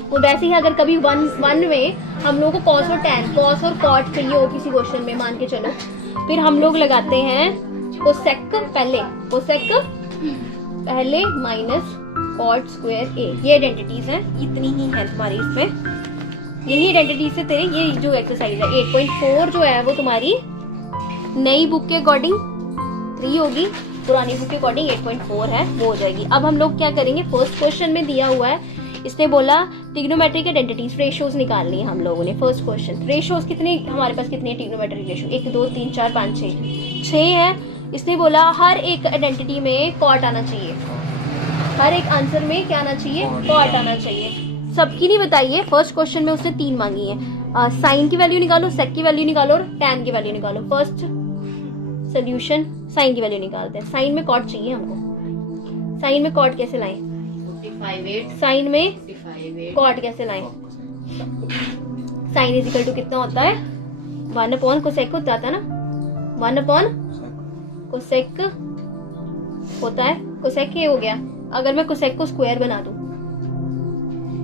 तो वैसे ही अगर कभी 1 में हम लोग को कॉस और टैन, कॉस और कॉट चाहिए हो किसी क्वेश्चन में, मान के चलो, फिर हम लोग लगाते हैं कोसेक पहले माइनस कॉट स्क्वायर ए। ये आइडेंटिटीज हैं, इतनी ही है तुम्हारी इसमें, यही आइडेंटिटीज से तेरे ये जो एक्सरसाइज है 8.4 जो है वो तुम्हारी नई बुक के अकॉर्डिंग 3 होगी, पुरानी बुक के अकॉर्डिंग 8.4 है, वो हो जाएगी। अब हम लोग क्या करेंगे, फर्स्ट क्वेश्चन में दिया हुआ है, इसने बोला ट्रिग्नोमेट्रिक आइडेंटिटीज रेशियोज निकालनी है हम लोगों ने। फर्स्ट क्वेश्चन, रेशियोज कितने हमारे पास, कितने ट्रिग्नोमेट्रिक रेशियो, 1 2 3 4 5 6 है। इसने बोला हर एक आइडेंटिटी में कॉट आना चाहिए, हर एक आंसर में क्या आना चाहिए, कॉट आना चाहिए। सबकी नहीं बताइए, फर्स्ट क्वेश्चन में उसने 3 मांगी है, साइन की वैल्यू निकालो, सेक की वैल्यू निकालो और टैन की वैल्यू निकालो। फर्स्ट सोल्यूशन, साइन की वैल्यू निकालते हैं। साइन में कॉट चाहिए हमको, साइन में कॉट कैसे लाएं, 45 साइन में 45 कॉट कैसे लाएं, साइन इज इक्वल टू कितना होता है, 1 अपॉन कोसेक होता है ना, 1 अपॉन कोसेक होता है, कोसेक ये हो गया। अगर मैं कोसेक को स्क्वायर बना दूं,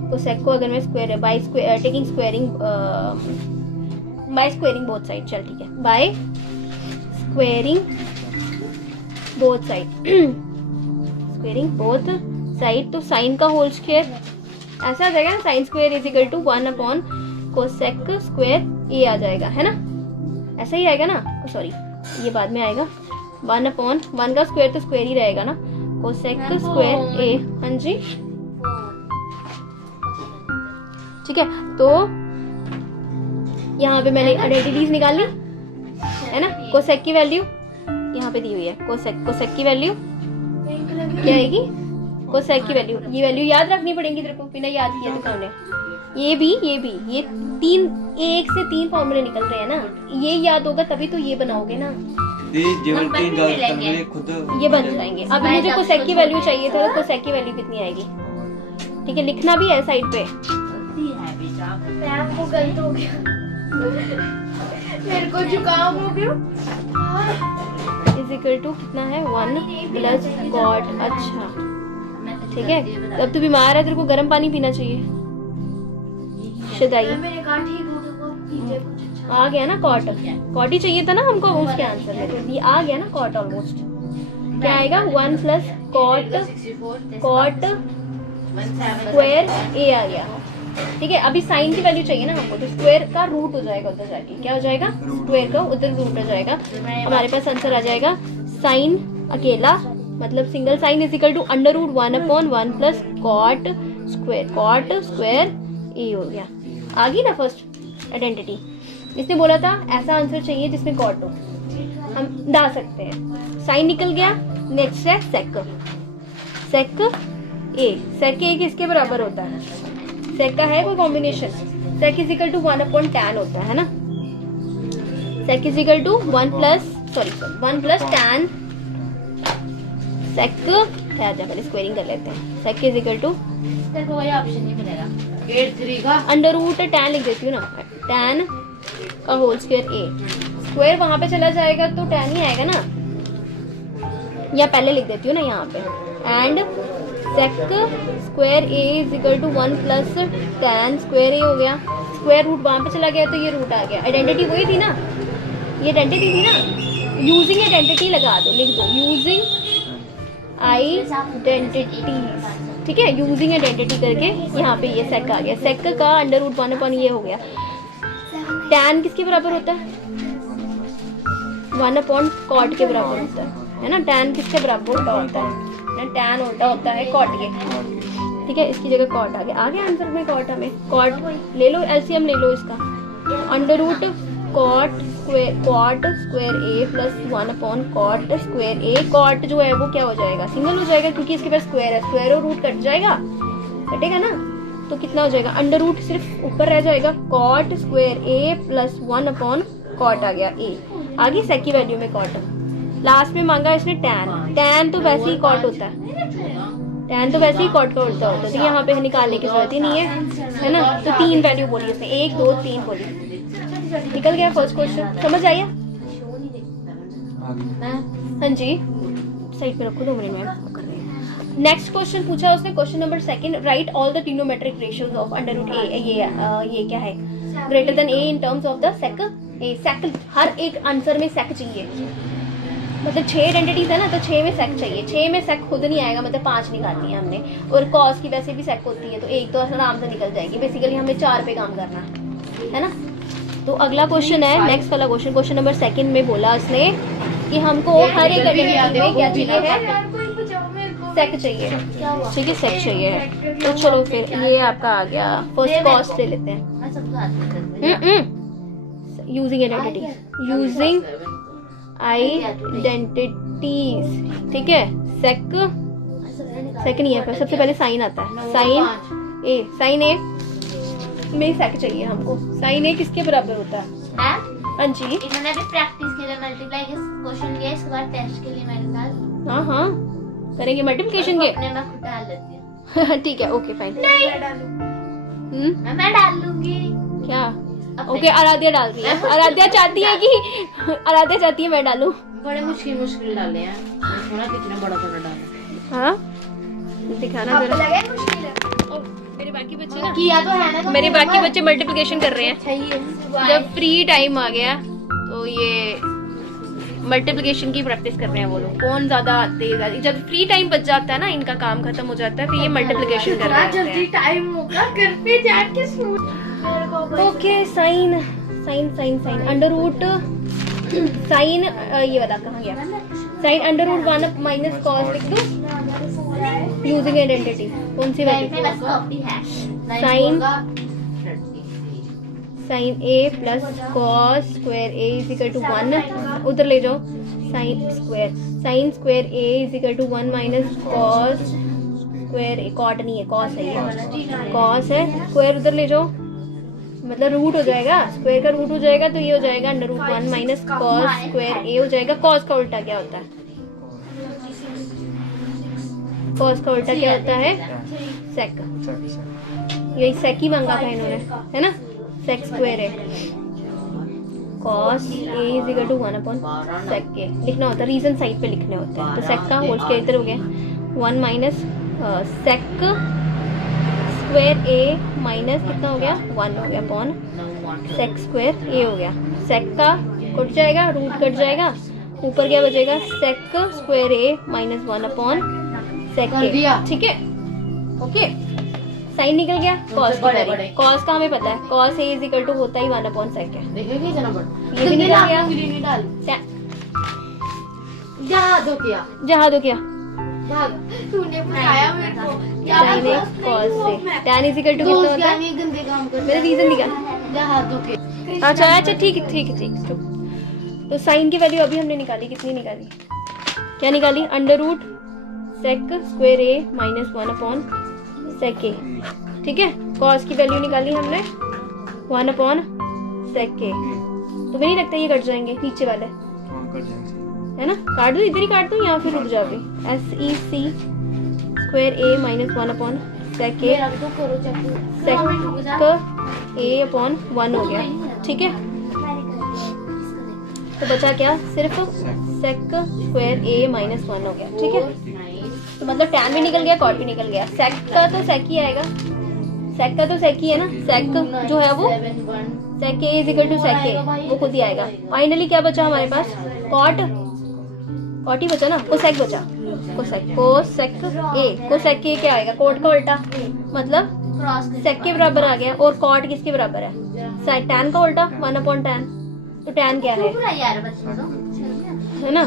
कोसेक को अगर मैं square by square taking squaring by squaring both side, चल ठीक है, by squaring both side squaring both side, तो साइन का होल स्क्वायर ऐसा आ जाएगा ना, sine square is equal to 1 upon cosec square A आ जाएगा, है ना, ऐसा ही आएगा ना, सॉरी ये बाद में आएगा, 1 अपॉन 1 का स्क्वायर तो स्क्वायर ही रहेगा ना, कोसेक स्क्वायर ए, हाँ जी ठीक है। तो यहाँ पे मैंने आइडेंटिटीज निकाल ली है ना, कोसेक की वैल्यू यहाँ पे दी हुई है, कोसेक की वैल्यू क्या आएगी, कोसेक की वैल्यू, ये वैल्यू याद रखनी पड़ेगी तेरे को, बिना याद किया तो सामने ये 3 1 से 3 फॉर्मूले निकल रहे हैं ना, ये याद होगा तभी तो ये बनाओगे ना, ये बन जाएंगे। अब मुझे कोसेक की वैल्यू चाहिए था, तो कोसेक की वैल्यू कितनी आएगी, ठीक है, लिखना भी है साइड पे। मैम को गलत हो गया, मेरे को जुकाम हो गया, इज इक्वल टू कितना है, 1 प्लस कॉट, अच्छा ठीक है। अब तू बीमार है, तेरे को गर्म पानी पीना चाहिए, शदाई मैंने कहा ठीक हो गया, कुछ आ गया ना, कॉट ही चाहिए था ना हमको उसके आंसर में, तो ये आ गया ना कॉट ऑलमोस्ट। क्या आएगा, 1 प्लस कॉट स्क्वायर ए आ गया, ठीक है। अभी साइन की वैल्यू चाहिए ना हमको, तो स्क्वायर का रूट हो जाएगा उधर जाके, क्या हो जाएगा, स्क्वायर का उधर रूट हो जाएगा, हमारे पास आंसर आ जाएगा साइन अकेला मतलब single sine is equal to under root 1/1 plus cot square A हो गया। आ गई ना फर्स्ट आइडेंटिटी। इसने बोला था ऐसा आंसर चाहिए जिसमें कॉट हो, हम डाल सकते हैं। साइन निकल गया। नेक्स्ट है सेक ए किसके बराबर होता है? सेक का है कोई combination? Sec is equal to 1/tan होता है ना। Sec is equal to 1 plus tan sec पहले स्क्वायरिंग कर लेते हैं। सेक इज इक्वल टू तेरे को वही ऑप्शन नहीं मिलेगा। 8/3 का अंडर रूट tan लिख देती हूँ ना, tan का होल स्क्वायर ए। स्क्वायर वहां पे चला जाएगा तो tan ही आएगा ना, या पहले लिख देती हूँ ना यहाँ पे। And sec square A is equal to 1 plus tan square A हो गया। स्क्वायर रूट वहां पे चला गया तो ये रूट आ गया। आइडेंटिटी वही थी ना, ये आइडेंटिटी थी ना। यूजिंग आइडेंटिटी लगा दो, लिख दो यूजिंग आइडेंटिटीज, ठीक है। यूजिंग आइडेंटिटी करके यहाँ पे ये सेक आ गया। सेक का अंडर रूट 1/, ये हो गया। tan किसके बराबर होता है? 1/cot के बराबर होता है ना। tan किसके बराबर उल्टा होता है? tan उल्टा होता है cot के, ठीक है। इसकी जगह cot आ गया आंसर में cot। हमें cot ले लो, एलसीएम ले लो इसका। अंडर रूट cot स्क्वायर ए प्लस 1/cot स्क्वायर ए। cot जो है वो क्या हो जाएगा? सिंगल हो जाएगा क्योंकि इसके पास स्क्वायर है। स्क्वायर और रूट कट जाएगा, कटेगा ना, तो कितना हो जाएगा? अंडर रूट सिर्फ ऊपर रह जाएगा। cot स्क्वायर ए प्लस 1/cot आ गया ए। आगे सेक की वैल्यू में cot। लास्ट में मांगा इसने tan तो वैसे ही cot होता है, tan तो वैसे ही cot का उल्टा होता है, तो यहाँ पे निकालने की जरूरत ही नहीं है ना। तो 3 वैल्यू बोली इसने, 1 2 3 बोली। निकल गया फर्स्ट क्वेश्चन। समझ आया? हाँ जी, साइड पे रखो, 2 मिनट में कर रहे हैं। नेक्स्ट क्वेश्चन पूछा उसने, question number 2, write all the trigonometric ratios of under root A. ये क्या है? Greater than A in terms of the sec A. Sec हर एक आंसर में सेक चाहिए, मतलब 6 आइडेंटिटीज है ना, तो 6 में सेक चाहिए। 6 में सेक खुद नहीं आएगा, मतलब 5 निकालनी है हमने। और कॉस की वैसे भी सेक होती है, तो एक तो आराम से निकल जाएगी। बेसिकली हमें 4 पे काम करना है ना। तो अगला क्वेश्चन है, नेक्स्ट वाला क्वेश्चन नंबर 2 में बोला उसने कि हमको हर एक आइडेंटिटी में क्या चाहिए है? सेक चाहिए, ठीक है, सेक चाहिए। तो चलो फिर ये आपका आ गया। फर्स्ट कॉस्ट ले लेते हैं। मैं सबको हाथ में कर दूंगी। यूजिंग आइडेंटिटीज, ठीक है। सेक नहीं है, पर सबसे पहले साइन आता है। साइन ए में सेक चाहिए हमको। साइन ए किसके बराबर होता है? हाँ जी, इन्होंने भी प्रैक्टिस के लिए मल्टीप्लाई के क्वेश्चन किया, इसके बाद टेस्ट के लिए मेरे साथ हाँ करेंगे मल्टीप्लिकेशन के। अपने मैं खुद डाल लेती हूँ। ठीक है, ओके फाइन। मैं डाल लूंगी। क्या? ओके, आराध्या डाल रही है। आराध्या चाहती है मैं डालूं। बड़े मुश्किल डाले हैं। सोना कितना बड़ा डाला। हाँ, दिखाना जरा। मेरे बाकी बच्चे ना किया तो है ना, मेरे बाकी बच्चे मल्टीप्लिकेशन कर रहे हैं। जब फ्री टाइम आ गया तो ये मल्टीप्लिकेशन की प्रैक्टिस कर रहे हैं वो लोग। कौन ज्यादा तेज है, जब फ्री टाइम बच जाता है ना, इनका काम खत्म हो जाता है, फिर ये मल्टीप्लिकेशन कर रहे हैं। टाइम होगा घर पे जाके okay, sine under root sine, ये वाला कहाँ गया? Sine under root 1 minus cos लिख दो यूजिंग आइडेंटिटी। कौन सी value? Sine A plus cos square A is equal to 1। उधर ले जाओ। Sine square A is equal to 1 minus cos square A. Cot नहीं है, कॉस है, ये कॉस है। स्क्वायर उधर ले जाओ, मतलब रूट हो जाएगा। स्क्वायर का रूट हो जाएगा तो ये हो जाएगा under root 1 minus cos square A हो जाएगा। कॉस का उल्टा क्या होता है? कॉस का उल्टा क्या होता है? सेक। यही सेक ही मांगा था इन्होंने, है ना। सेक स्क्वायर है। Cos A is equal to 1/sec के लिखना होता है। रीजन साइड पे लिखने होते हैं। तो सेक का होल स्क्वायर इधर हो गया 1 minus sec square A minus कितना हो गया? 1 हो गया अपॉन सेक स्क्वायर ए हो गया। सेक का कट जाएगा, रूट कट जाएगा, ऊपर क्या बचेगा? सेक square A minus 1 upon sec ए, ठीक है। ओके, साइन निकल गया। कॉस कॉस का हमें पता है, cos A is equal to होता ही 1/sec है। देखिए इतना बड़ा ये भी निकल गया। जहाँ दो क्या जहाँ दो क्या तूने बताया मेरे को साइन ए कॉस से tan इज इक्वल टू कितना होता है? गंदे काम कर मेरा रीजन निकाल। हाथों के अच्छा ठीक है। तो साइन की वैल्यू अभी हमने निकाली, कितनी निकाली? क्या निकाली? Under root sec square A minus 1 upon sec ए। ठीक है, कॉस की वैल्यू निकाली हमने 1 अपॉन सेक ए। तो नहीं लगता ये कट जाएंगे नीचे वाले, है ना? काट दो, इधर ही काट दो या फिर रुक जाओ अभी। SEC square A minus 1 upon sec A, sec A upon 1 हो गया। ठीक है, तो बचा क्या? सिर्फ सेक स्क्वायर ए माइनस 1 हो गया। ठीक है, तो मतलब tan भी निकल गया, कॉट भी निकल गया। सेक का तो सेक ही आएगा, सेक का तो सेक ही है ना। सेक जो है वो सेक ए इज इक्वल टू सेक ए, वो खुद ही आएगा। फाइनली क्या बचा हमारे पास? कॉट ही बचा ना, कोसेक बचा। कोसेक ए क्या आएगा? कॉट का उल्टा, मतलब सेक के बराबर आ गया। और कॉट किसके बराबर है? tan का उल्टा 1 अपॉन tan। तो tan क्या है ना?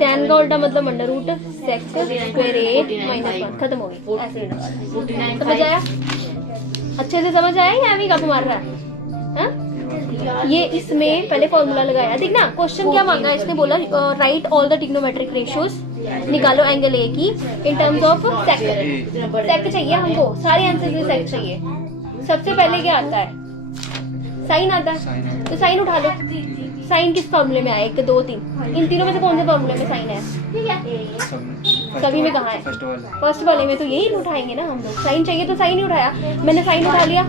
tan का उल्टा मतलब under root sec square A minus 1। खत्म हो गई। ऐसे समझ आया? अच्छे से समझ आया या अभी कब मार रहा है? हाँ? ये इसमें पहले फॉर्मूला लगाया। देख ना, क्वेश्चन क्या मांगा है इसने? बोला right all the trigonometric ratios, निकालो एंगल ए की इन टर्म्स ऑफ सेक। सेक चाहिए हमको, सारे आंसर में सेक चाहिए। सबसे पहले क्या आता है? साइन आता है, तो साइन उठा लो। साइन किस फॉर्मूले में आया? 1 2 3, इन तीनों में से कौन से फॉर्मूले में साइन है? सभी में कहाँ है? फर्स्ट वाले में। तो यही उठाएंगे ना हम लोग। साइन चाहिए तो साइन ही उठाया, मैंने साइन उठा लिया।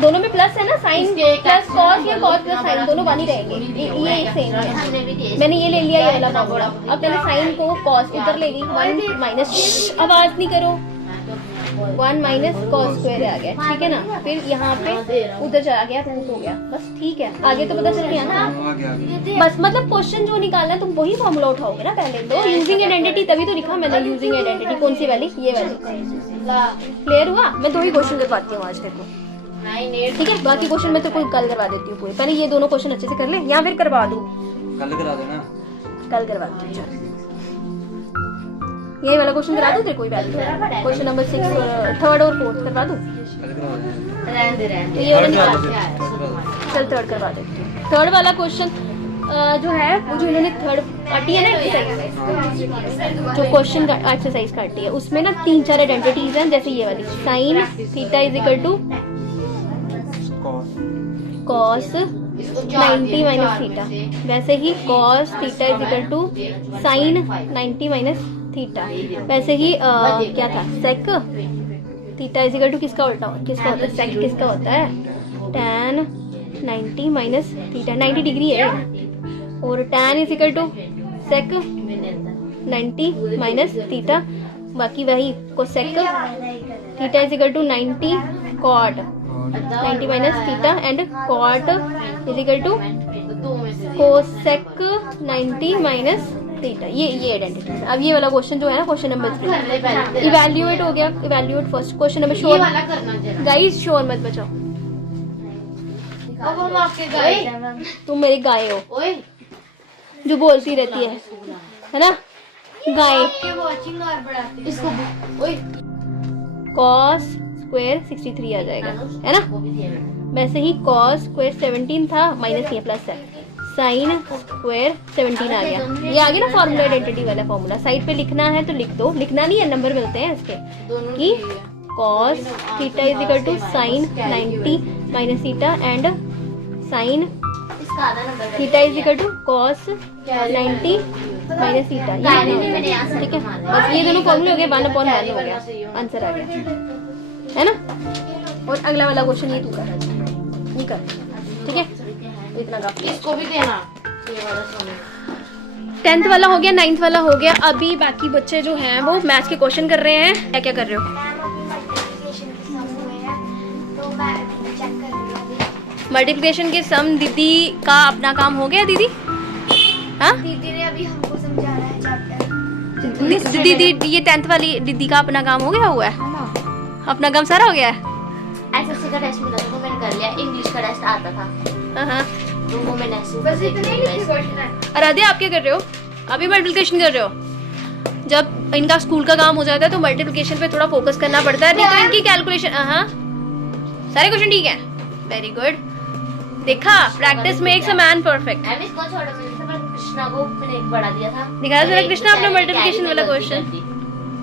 दोनों में प्लस है ना, साइन प्लस कॉस या कॉस प्लस साइन, दोनों बन ही रहेंगे। ये सेम है। मैंने ये ले लिया ये वाला फॉर्मूला। अब मैंने साइन को कॉस इधर ले ली, 1 माइनस, आवाज नहीं करो, 1 माइनस कॉस स्क्वायर आ गया। ठीक है ना? फिर यहाँ पे उधर चला गया, रूट हो गया। बस ठीक है, आगे तो पता चल गया ना। बस मतलब क्वेश्चन जो निकालना है तुम वही फॉर्मूला उठाओगे ना पहले तो। यूजिंग आइडेंटिटी, तभी तो लिखा मैंने यूजिंग आइडेंटिटी। कौन सी वाली? ये वाली। क्लियर हुआ? मैं 2 ही क्वेश्चन करवाती हूँ आज तेरे को। ठीक है, बाकी क्वेश्चन मैं तो कोई कल करवा देती हूँ पूरे। पहले ये दोनों क्वेश्चन अच्छे से कर ले, या फिर करवा दूँ? कल करा देना। कल करवा दूँ। ये वाला क्वेश्चन करा दूँ तेरे? कोई बात नहीं। क्वेश्चन नंबर 6 3rd और 4th करवा दूँ? ये वाला निकाल के चल 3rd करवा देती हूँ। 3rd वाला क्वेश्चन जो है वो जो इन्होंने 3rd काटी है ना एक्सरसाइज, जो क्वेश्चन एक्सरसाइज काटी है, उसमें ना 3-4 आइडेंटिटीज हैं। जैसे ये वाली, sine theta is equal to cos 90 minus theta. वैसे ही cos theta is equal to sine 90 minus theta. वैसे ही क्या था? Sec theta is equal to किसका उल्टा? किसका होता है? सेक किसका होता है? tan 90 माइनस थीटा, 90 डिग्री है। और tan is equal to sec 90 minus theta. बाकी वही cosec theta is equal to 90 cot 90 minus theta and cot is equal to cosec 90 minus theta. ये आइडेंटिटी। अब ये वाला क्वेश्चन जो है ना, क्वेश्चन नंबर 3 इवैल्यूएट हो गया। Evaluate first question number. Sure guys, sure मत बचाओ। अब हम आपके गाय हैं। तुम मेरी गाय हो ओए जो बोलती रहती है ना? गाय। आपके वॉचिंग और बढ़ाते इसको। ओए कॉस स्क्वायर 63 आ जाएगा, है ना? वो भी दिया है। वैसे ही कॉस स्क्वायर 17 था, माइनस ये प्लस है। साइन स्क्वायर 17 आ गया। ये आ गया ना फॉर्मूला, आइडेंटिटी वाला फॉर्मूला। साइड पे लिखना है तो लिख दो, लिखना नहीं है, नंबर मिलते हैं इसके कि cos theta is equal to sine 90 minus theta and sine इसका आधा number theta is equal to cos 90 minus theta. ये ठीक है, बस ये दोनों फॉर्मूले हो गए, 1/1 हो गया, आंसर आ गया, है ना? और अगला वाला क्वेश्चन ये तू कर, ये कर, ठीक है? इतना काफी। इसको भी देना ये वाला सोने। 10th वाला हो गया, 9th वाला हो गया। अभी बाकी बच्चे जो हैं वो मैथ्स के क्वेश्चन कर रहे हैं। क्या क्या कर रहे हो? मल्टीप्लिकेशन के सम दीदी का अपना काम हो गया। दीदी हाँ, दीदी ने अभी हमको समझाना है चैप्टर। दीदी ये 10th वाली दीदी का अपना काम हो गया हुआ है, अपना काम सारा हो गया है। एसएससी का टेस्ट मिला था वो मैंने कर लिया। इंग्लिश का टेस्ट आता था हाँ, तो वो मैंने बस इतने ही क्वेश्चन है। आराध्या आप क्या कर रहे हो? अभी मल्टीप्लिकेशन कर रहे हो? जब इनका स्कूल का काम हो जाता है तो मल्टीप्लिकेशन पे थोड़ा फोकस करना पड़ता है, नहीं तो इनकी कैलकुलेशन। हाँ, सारे क्वेश्चन ठीक है, वेरी गुड। देखा, practice makes a man perfect. Ma'am इसको छोड़ो, मैंने कृष्णा को मैंने एक बड़ा दिया था। दिखा जरा कृष्णा अपना मल्टीप्लिकेशन वाला क्वेश्चन।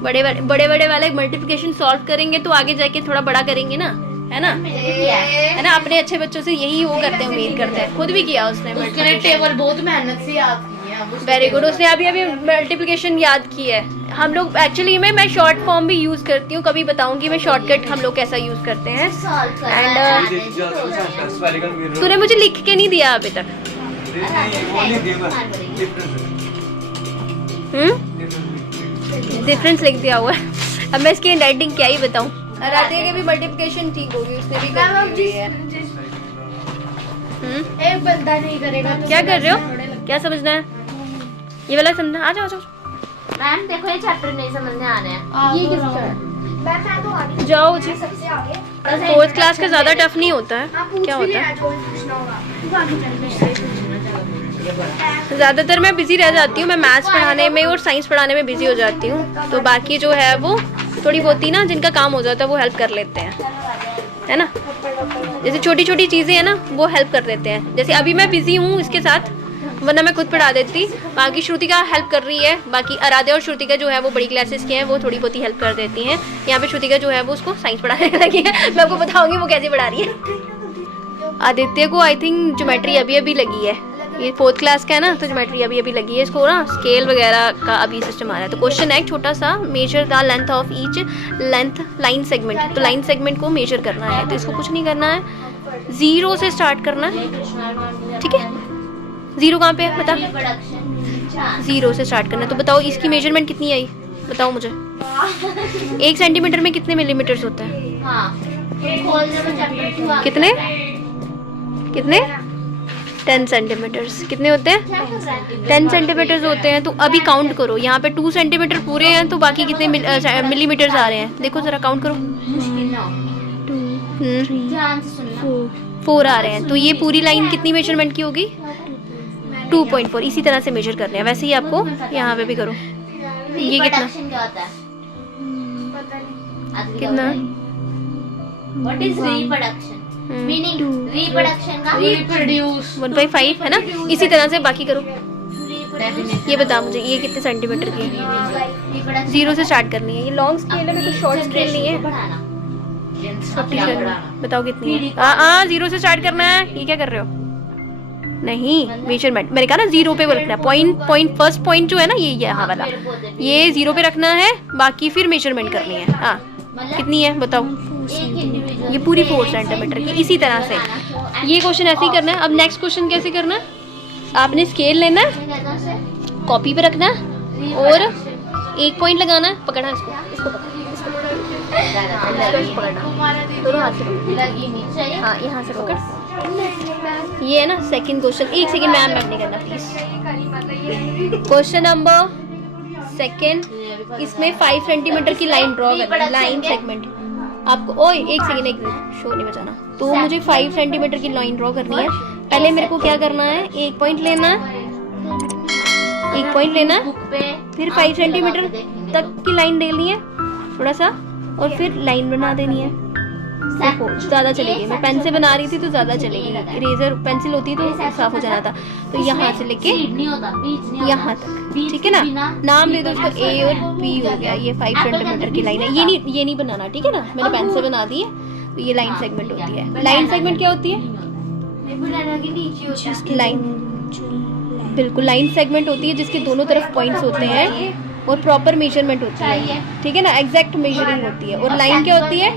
बड़े वाले मल्टीप्लिकेशन सॉल्व करेंगे तो आगे जाके थोड़ा बड़ा करेंगे ना, है ना? है ना? अपने अच्छे बच्चों से यही वो करते हैं, उम्मीद करते हैं। खुद भी किया उसने उसने टेबल बहुत मेहनत से याद की है। Very good. उसने अभी मल्टीप्लिकेशन याद की है। हम लोग एक्चुअली में मैं शॉर्ट फॉर्म भी यूज करती हूँ, कभी बताऊंगी मैं शॉर्टकट हम लोग कैसा यूज करते हैं। एंड तूने मुझे लिख के नहीं दिया अभी तक। डिफरेंस लिख दिया हुआ है। अब मैं इसकी हैंडराइटिंग क्या ही बताऊं। राधिका की भी मल्टीप्लिकेशन ठीक होगी, उसने भी कर दी है। एक बंदा नहीं करेगा तो क्या कर रहे हो? क्या समझना है? ये वाला समझना। आ जाओ। मैम देखो ये चैप्टर नहीं समझ में आ रहे हैं। ये किसका है? मैं तो आगे जाओ जी। सबसे आगे। फोर्थ क्लास का ज्यादा टफ नहीं होता है। क्या होता है? जो पूछना होगा तू आगे चल के। ज्यादातर मैं बिजी रह जाती हूँ, मैं मैथ्स पढ़ाने में और साइंस पढ़ाने में बिजी हो जाती हूँ, तो बाकी जो है वो थोड़ी बहुत ही ना जिनका काम हो जाता है वो हेल्प कर लेते हैं, है ना? जैसे छोटी छोटी चीजें हैं ना वो हेल्प कर देते हैं। जैसे अभी मैं बिजी हूँ इसके साथ, वरना मैं खुद पढ़ा देती। बाकी श्रुतिका हेल्प कर रही है, बाकी आराध्या और श्रुतिका जो है वो बड़ी क्लासेस के हैं, वो थोड़ी बहुत ही हेल्प कर देती हैं। यहाँ पे श्रुतिका जो है वो उसको साइंस पढ़ाने लगी है, मैं आपको बताऊंगी वो कैसे पढ़ा रही है। आदित्य को आई थिंक ज्योमेट्री अभी लगी है, ये फोर्थ क्लास का है ना, तो ज्योमेट्री अभी लगी है इसको ना, स्केल वगैरह का अभी सिस्टम आ रहा है। तो क्वेश्चन है एक छोटा सा, measure the length of each line segment. तो लाइन सेगमेंट को मेजर करना है, तो इसको कुछ नहीं करना है, 0 से स्टार्ट करना है, ठीक है? 0 कहाँ पे है बता? 0 से स्टार्ट करना है। तो बताओ इसकी मेजरमेंट कितनी आई, बताओ मुझे। 1 सेंटीमीटर में कितने मिलीमीटर्स होता है? कितने 10 सेंटीमीटर्स। कितने होते हैं? 10 सेंटीमीटर्स होते हैं। तो अभी काउंट करो, यहाँ पे 2 सेंटीमीटर पूरे हैं, तो बाकी कितने मिलीमीटर्स आ रहे हैं? देखो जरा काउंट करो। 4 आ रहे हैं। तो ये पूरी लाइन कितनी मेजरमेंट की होगी? 2.4। इसी तरह से मेजर करने हैं, वैसे ही आपको यहाँ पे भी करो। ये कितना कितना? What is reproduction? Meaning reproduction का रिप्रोड्यूस 1.5 है ना? इसी तरह से बाकी करो। ये बता मुझे ये कितने सेंटीमीटर की है? 0 से स्टार्ट करनी है। ये लॉन्ग स्केल है, मेरे को शॉर्ट स्केल नहीं है। बताओ कितनी है? 0 से स्टार्ट करना है। ये क्या कर रहे हो? नहीं, मेजरमेंट मैंने कहा ना 0 पे रखना है। पॉइंट फर्स्ट पॉइंट जो है ना ये यहाँ वाला, ये 0 पे रखना है, बाकी फिर मेजरमेंट करनी है। हाँ कितनी है बताओ? ये पूरी 4 सेंटीमीटर की। इसी तरह से ये क्वेश्चन ऐसे ही करना है। अब नेक्स्ट क्वेश्चन कैसे करना है? आपने स्केल लेना है, कॉपी पे रखना है और एक पॉइंट लगाना है। पकड़ना इसको, इसको पकड़ना। हाँ यहाँ से पकड़। ये है ना सेकंड क्वेश्चन। एक सेकंड मैम नहीं करना प्लीज। क्वेश्चन नंबर सेकंड, इसमें 5 सेंटीमीटर की लाइन ड्रॉ करनी है, लाइन सेगमेंट आपको। ओए एक सेकंड शोर नहीं बचाना। तो मुझे 5 सेंटीमीटर की लाइन ड्रॉ करनी है। पहले मेरे को क्या करना है? एक पॉइंट लेना है, फिर 5 सेंटीमीटर तक की लाइन लेनी है थोड़ा सा, और फिर लाइन बना देनी है। देखो ज्यादा चलेगी, मैं पेन से बना रही थी तो ज्यादा चलेगी, इरेजर पेंसिल होती तो साफ हो जाना था। तो यहाँ से लेके यहाँ तक, ठीक है ना? नाम दे दो उसको, ए और बी हो गया। ये 5 सेंटीमीटर की लाइन है। ये नहीं बनाना, ठीक है ना? मैंने पेन से बना दी है। तो ये लाइन सेगमेंट होती है। लाइन सेगमेंट क्या होती है? लाइन, बिल्कुल लाइन सेगमेंट होती है जिसके दोनों तरफ पॉइंट्स होते हैं और प्रॉपर मेजरमेंट होती है, ठीक है ना? एग्जैक्ट मेजरिंग होती है। और लाइन क्या होती है?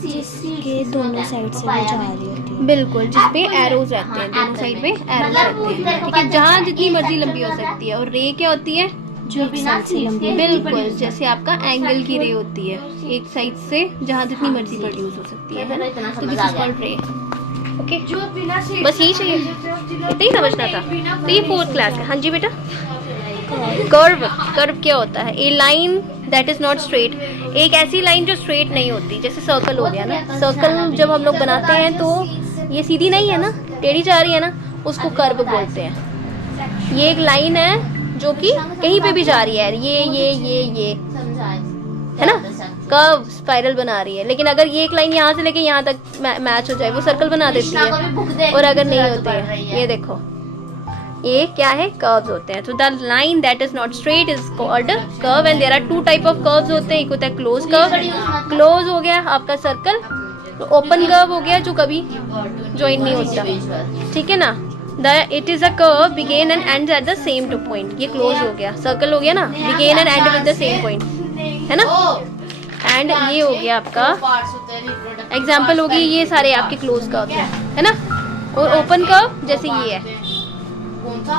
जिसके दोनों साइड से वो जा रही होती है। बिल्कुल, जिसपे एरोज रहते हैं, दोनों साइड पे एरोज रहते हैं, ठीक है? जहाँ जितनी मर्जी लंबी हो सकती है। और रे क्या होती है? जो एक साइड से लंबी बिल्कुल, जैसे आपका एंगल की रे होती है, एक साइड से जहाँ जितनी मर्जी प्रोड्यूस हो सकती है ना? तो दिस इज कॉल्ड रे। ओके, बस यही चाहिए, इतना ही समझना था। तो ये 4th क्लास है। हाँ जी बेटा। कर्व क्या होता है? A line that is not straight, एक ऐसी लाइन जो स्ट्रेट नहीं होती। जैसे सर्कल हो गया ना, सर्कल जब हम लोग बनाते हैं तो ये सीधी नहीं है ना, टेढ़ी जा रही है ना, उसको कर्व बोलते हैं। ये एक लाइन है जो कि कहीं पे भी जा रही है, ये समझा है ना, कर्व स्पाइरल बना रही है। लेकिन अगर ये एक लाइन यहाँ से लेके यहाँ तक मैच हो जाए, वो सर्कल बना देती है। और अगर नहीं होते हैं, ये देखो, ये क्या है, कर्व्स होते हैं। तो the line that is not straight is called curve and there are two type of curves होते हैं। एक होता है क्लोज कर्व, क्लोज हो गया आपका सर्कल, ओपन कर्व हो गया जो कभी ज्वाइन नहीं होता, ठीक है ना। It is a curve begin and end at the same to point. ये क्लोज हो गया, सर्कल हो गया ना, begin and end with the same point, है ना। एंड ये हो गया आपका एग्जाम्पल, होगी ये सारे आपके क्लोज कर्व है ना। और ओपन कर्व जैसे ये है,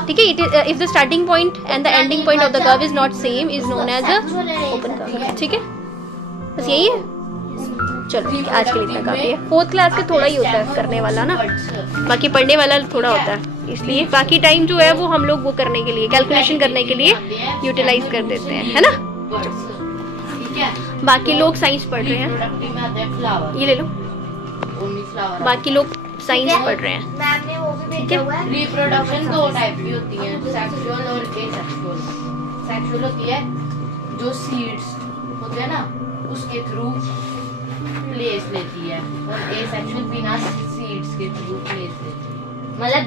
ठीक है। If the starting point and the ending point of the curve is not same is known as a open curve, ठीक है। बस यही है। चलो ठीक है, आज के लिए इतना काफी है। 4th क्लास के थोड़ा ही होता है करने वाला ना, बाकी पढ़ने वाला थोड़ा होता है, इसलिए बाकी टाइम जो है वो हम लोग वो करने के लिए, कैलकुलेशन करने के लिए यूटिलाइज कर देते हैं, है ना। बाकी लोग साइंस पढ़ रहे हैं, ये ले लो। बाकी लोग साइंस पढ़ रहे हैं। मैम ने वो भी भेजा हुआ है। रिप्रोडक्शन 2 टाइप की होती है, सेक्सुअल और एसेक्सुअल। सेक्सुअल होती है जो सीड्स होते हैं ना उसके थ्रू प्लेस लेती है, और एसेक्सुअल बिना सीड्स के थ्रू प्लेस लेती है। मतलब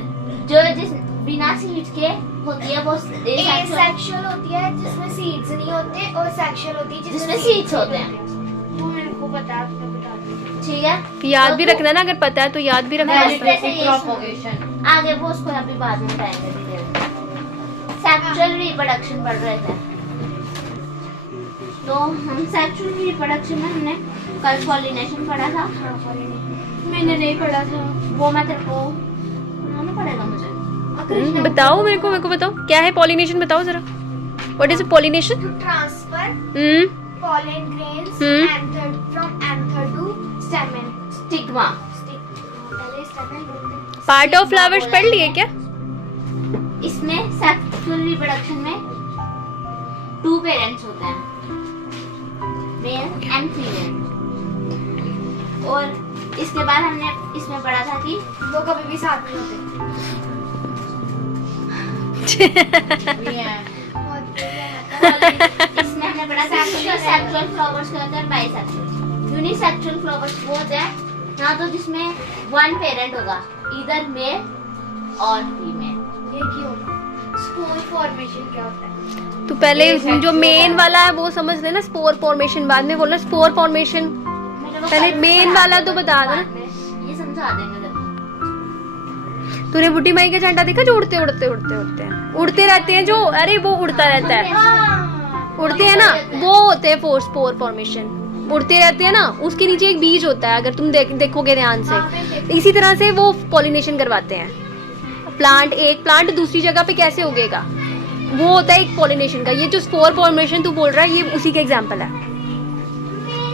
जो जिस बिना सीड्स के होती है वो एसेक्सुअल होती है जिसमें सीड्स नहीं होते, और सेक्सुअल होती है जिसमें सीड्स होते हैं। वो मेरे को बता दो। ठीक है, याद भी रखना ना, अगर पता है तो याद भी रखना। प्रोपगेशन आगे वो उसको अभी बाद में बताएंगे। सेक्सुअल रिप्रोडक्शन पढ़ रहे थे, तो हम सेक्सुअल रिप्रोडक्शन में हमने कल पॉलिनेशन पढ़ा था। मैंने नहीं पढ़ा था। वो मैं तेरे को बनाना पड़ेगा मुझे। बताओ मेरे को बताओ क्या है पॉलिनेशन, बताओ जरा। What is pollination? To transfer pollen grains anther from anther to stamen. Stigma पहले stamen बोलते हैं। पार्ट ऑफ फ्लावर्स पढ़ लिए क्या? इसमें सेक्सुअल रिप्रोडक्शन में 2 पेरेंट्स होते हैं, मेल एंड फीमेल। और इसके बाद हमने इसमें पढ़ा था कि वो कभी भी साथ नहीं होते। इसमें हमने पढ़ा था सेक्सुअल फ्लावर्स के होते हैं बाइसेक्सुअल। यूनिसेक्सुअल फ्लावर्स वो होते हैं ना तो जिसमें 1 पेरेंट होगा, इधर मेल और फीमेल। ये क्यों होगा? स्पोर फॉर्मेशन क्या होता है? तो पहले जो मेन वाला है वो समझ लेना, स्पोर फॉर्मेशन बाद में बोलना। स्पोर फॉर्मेशन पहले मेन वाला तो बता दो ना, ये समझा देंगे। तूने बुड्ढी माई का झंडा देखा जो उड़ते उड़ते उड़ते उड़ते हैं, उड़ते रहते हैं जो, अरे वो उड़ता रहता है, उड़ते हैं ना, वो होते हैं स्पोर फॉर्मेशन। उड़ते रहते हैं ना, उसके नीचे एक बीज होता है, अगर तुम देखोगे ध्यान से। इसी तरह से वो पॉलिनेशन करवाते हैं। प्लांट, एक प्लांट दूसरी जगह पे कैसे उगेगा, वो होता है एक पॉलिनेशन का। ये जो स्पोर फॉर्मेशन तू बोल रहा है ये उसी का एग्जाम्पल है,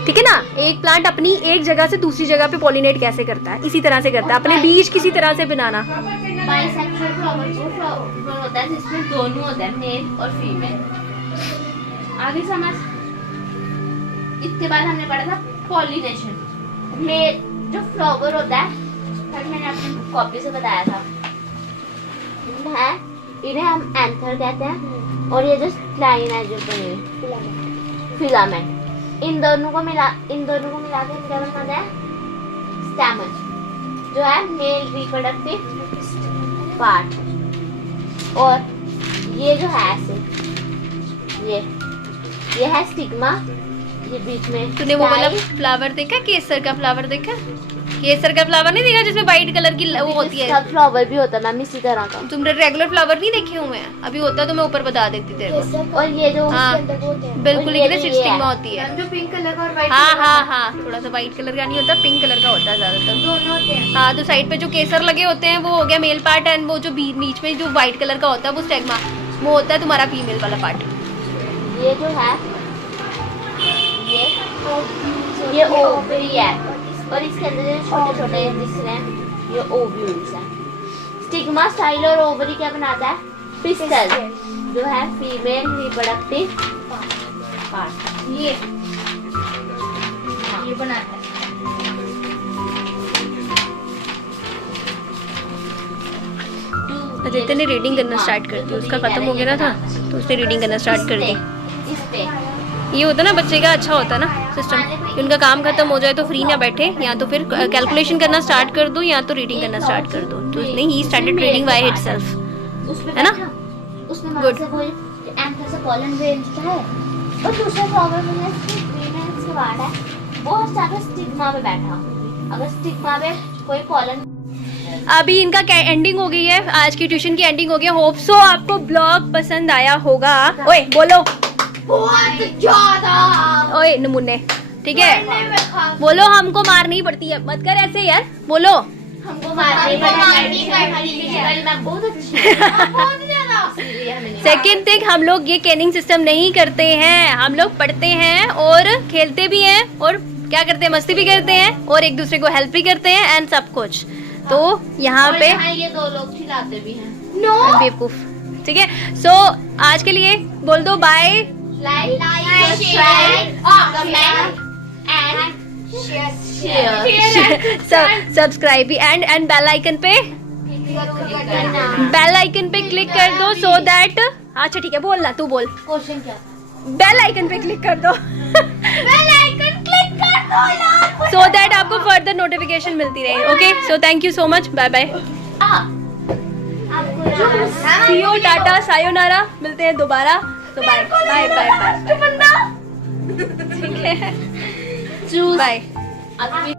ठीक है ना। एक प्लांट अपनी एक जगह से दूसरी जगह पे पॉलिनेट कैसे करता है, इसी तरह से करता है, अपने बीज किसी तरह से बनाना। बाइसेक्सुअल फ्लावर वो फ्लावर होता है जिसमें दोनों होते हैं, मेल और फीमेल। आगे समझ। इसके बाद हमने पढ़ा था पॉलिनेशन। मेल जो फ्लावर होता है, कल मैंने अपनी कॉपी से बताया था, इन्हें हम एंथर कहते हैं, और ये जो लाइन है जो फिलामेंट, इन दोनों को मिला के क्या बनाते हैं, स्टैमन, जो है मेल रिप्रोडक्टिव पार्ट। और ये जो है ऐसे, ये है स्टिग्मा, ये बीच में। तूने वो वाला फ्लावर देखा, केसर का फ्लावर देखा? केसर का फ्लावर नहीं देखा जिसमें व्हाइट कलर की वो होती है? फ्लावर भी होता है मैम इसी तरह का। तुमने रेगुलर फ्लावर नहीं देखे हुए हैं? अभी होता तो मैं ऊपर बता देती तेरे को। और ये जो हाँ बिल्कुल, ये लेकिन स्टिग्मा होती है। जो पिंक कलर का और व्हाइट हाँ, थोड़ा सा व्हाइट कलर का नहीं होता, पिंक कलर का होता है ज्यादातर। दोनों होते हैं। हाँ, तो साइड पे जो केसर लगे होते हैं वो हो गया मेल पार्ट, एंड वो जो बीच में जो व्हाइट कलर का होता है वो स्टिग्मा, वो होता है तुम्हारा फीमेल वाला पार्ट। ये जो है ये ओवरी है, और इसके अंदर जो छोटे छोटे दिख रहे हैं ये ओव्यूल्स है। स्टिग्मा, स्टाइल और ओवरी क्या बनाता है, पिस्टल, जो है फीमेल रिप्रोडक्टिव पार्ट। ये बनाता है। आदित्य ने रीडिंग करना स्टार्ट कर दी, उसका खत्म हो गया था तो उसने रीडिंग करना स्टार्ट कर दी। इस पे ये होता ना बच्चे का, अच्छा होता ना सिस्टम कि उनका काम खत्म हो जाए तो फ्री ना बैठे, या तो फिर कैलकुलेशन करना स्टार्ट कर दो या तो रीडिंग करना स्टार्ट कर दो। तो उसने ही स्टार्टेड रीडिंग बाय हिटसेल्फ, उसमें है ना? बैठा, उसने वहाँ Good. से कोई एंथर से पॉलन भेजता है और दूसरे फ्लावर में इसके वार्ड है, वो स्टार्टर स्टिग्मा पे बैठा। अगर स्टिग्मा पे कोई पॉलन अभी इनका एंडिंग हो गई है, आज की ट्यूशन की एंडिंग हो गई है। होप सो आपको ब्लॉग पसंद आया होगा। ओए बोलो, बहुत ज्यादा ओए नमूने, ठीक है बोलो, हमको मारनी पड़ती है, मत कर ऐसे यार, बोलो। हमको मारनी पड़ी, मैं बहुत अच्छी हूँ, बहुत ज्यादा इसीलिए हमें नहीं सेकेंड थिंग, हम लोग ये कैनिंग सिस्टम नहीं करते हैं, हम लोग पढ़ते हैं और खेलते भी हैं और क्या करते हैं, मस्ती भी करते हैं और एक दूसरे को हेल्प भी करते हैं एंड सब कुछ। तो यहाँ और पे यहाँ ये दो लोग खिलाते भी हैं। बेवकूफ, ठीक है। सो आज के लिए बोल दो bye, like, subscribe, comment and share. Subscribe भी एंड बेल आइकन पे, बेल आइकन पे क्लिक कर दो सो दैट, अच्छा ठीक है बोलना, तू बोल। क्वेश्चन क्या? बेल आइकन पे क्लिक कर दो बेल आइकन क्लिक कर दो यार। सो दैट आपको फर्दर नोटिफिकेशन मिलती रहे। Okay, so thank you so much, bye bye, see you, tata, सायोनारा, मिलते हैं दोबारा। तो बाय बाय बाय बाय, ठीक है, जूस बाय।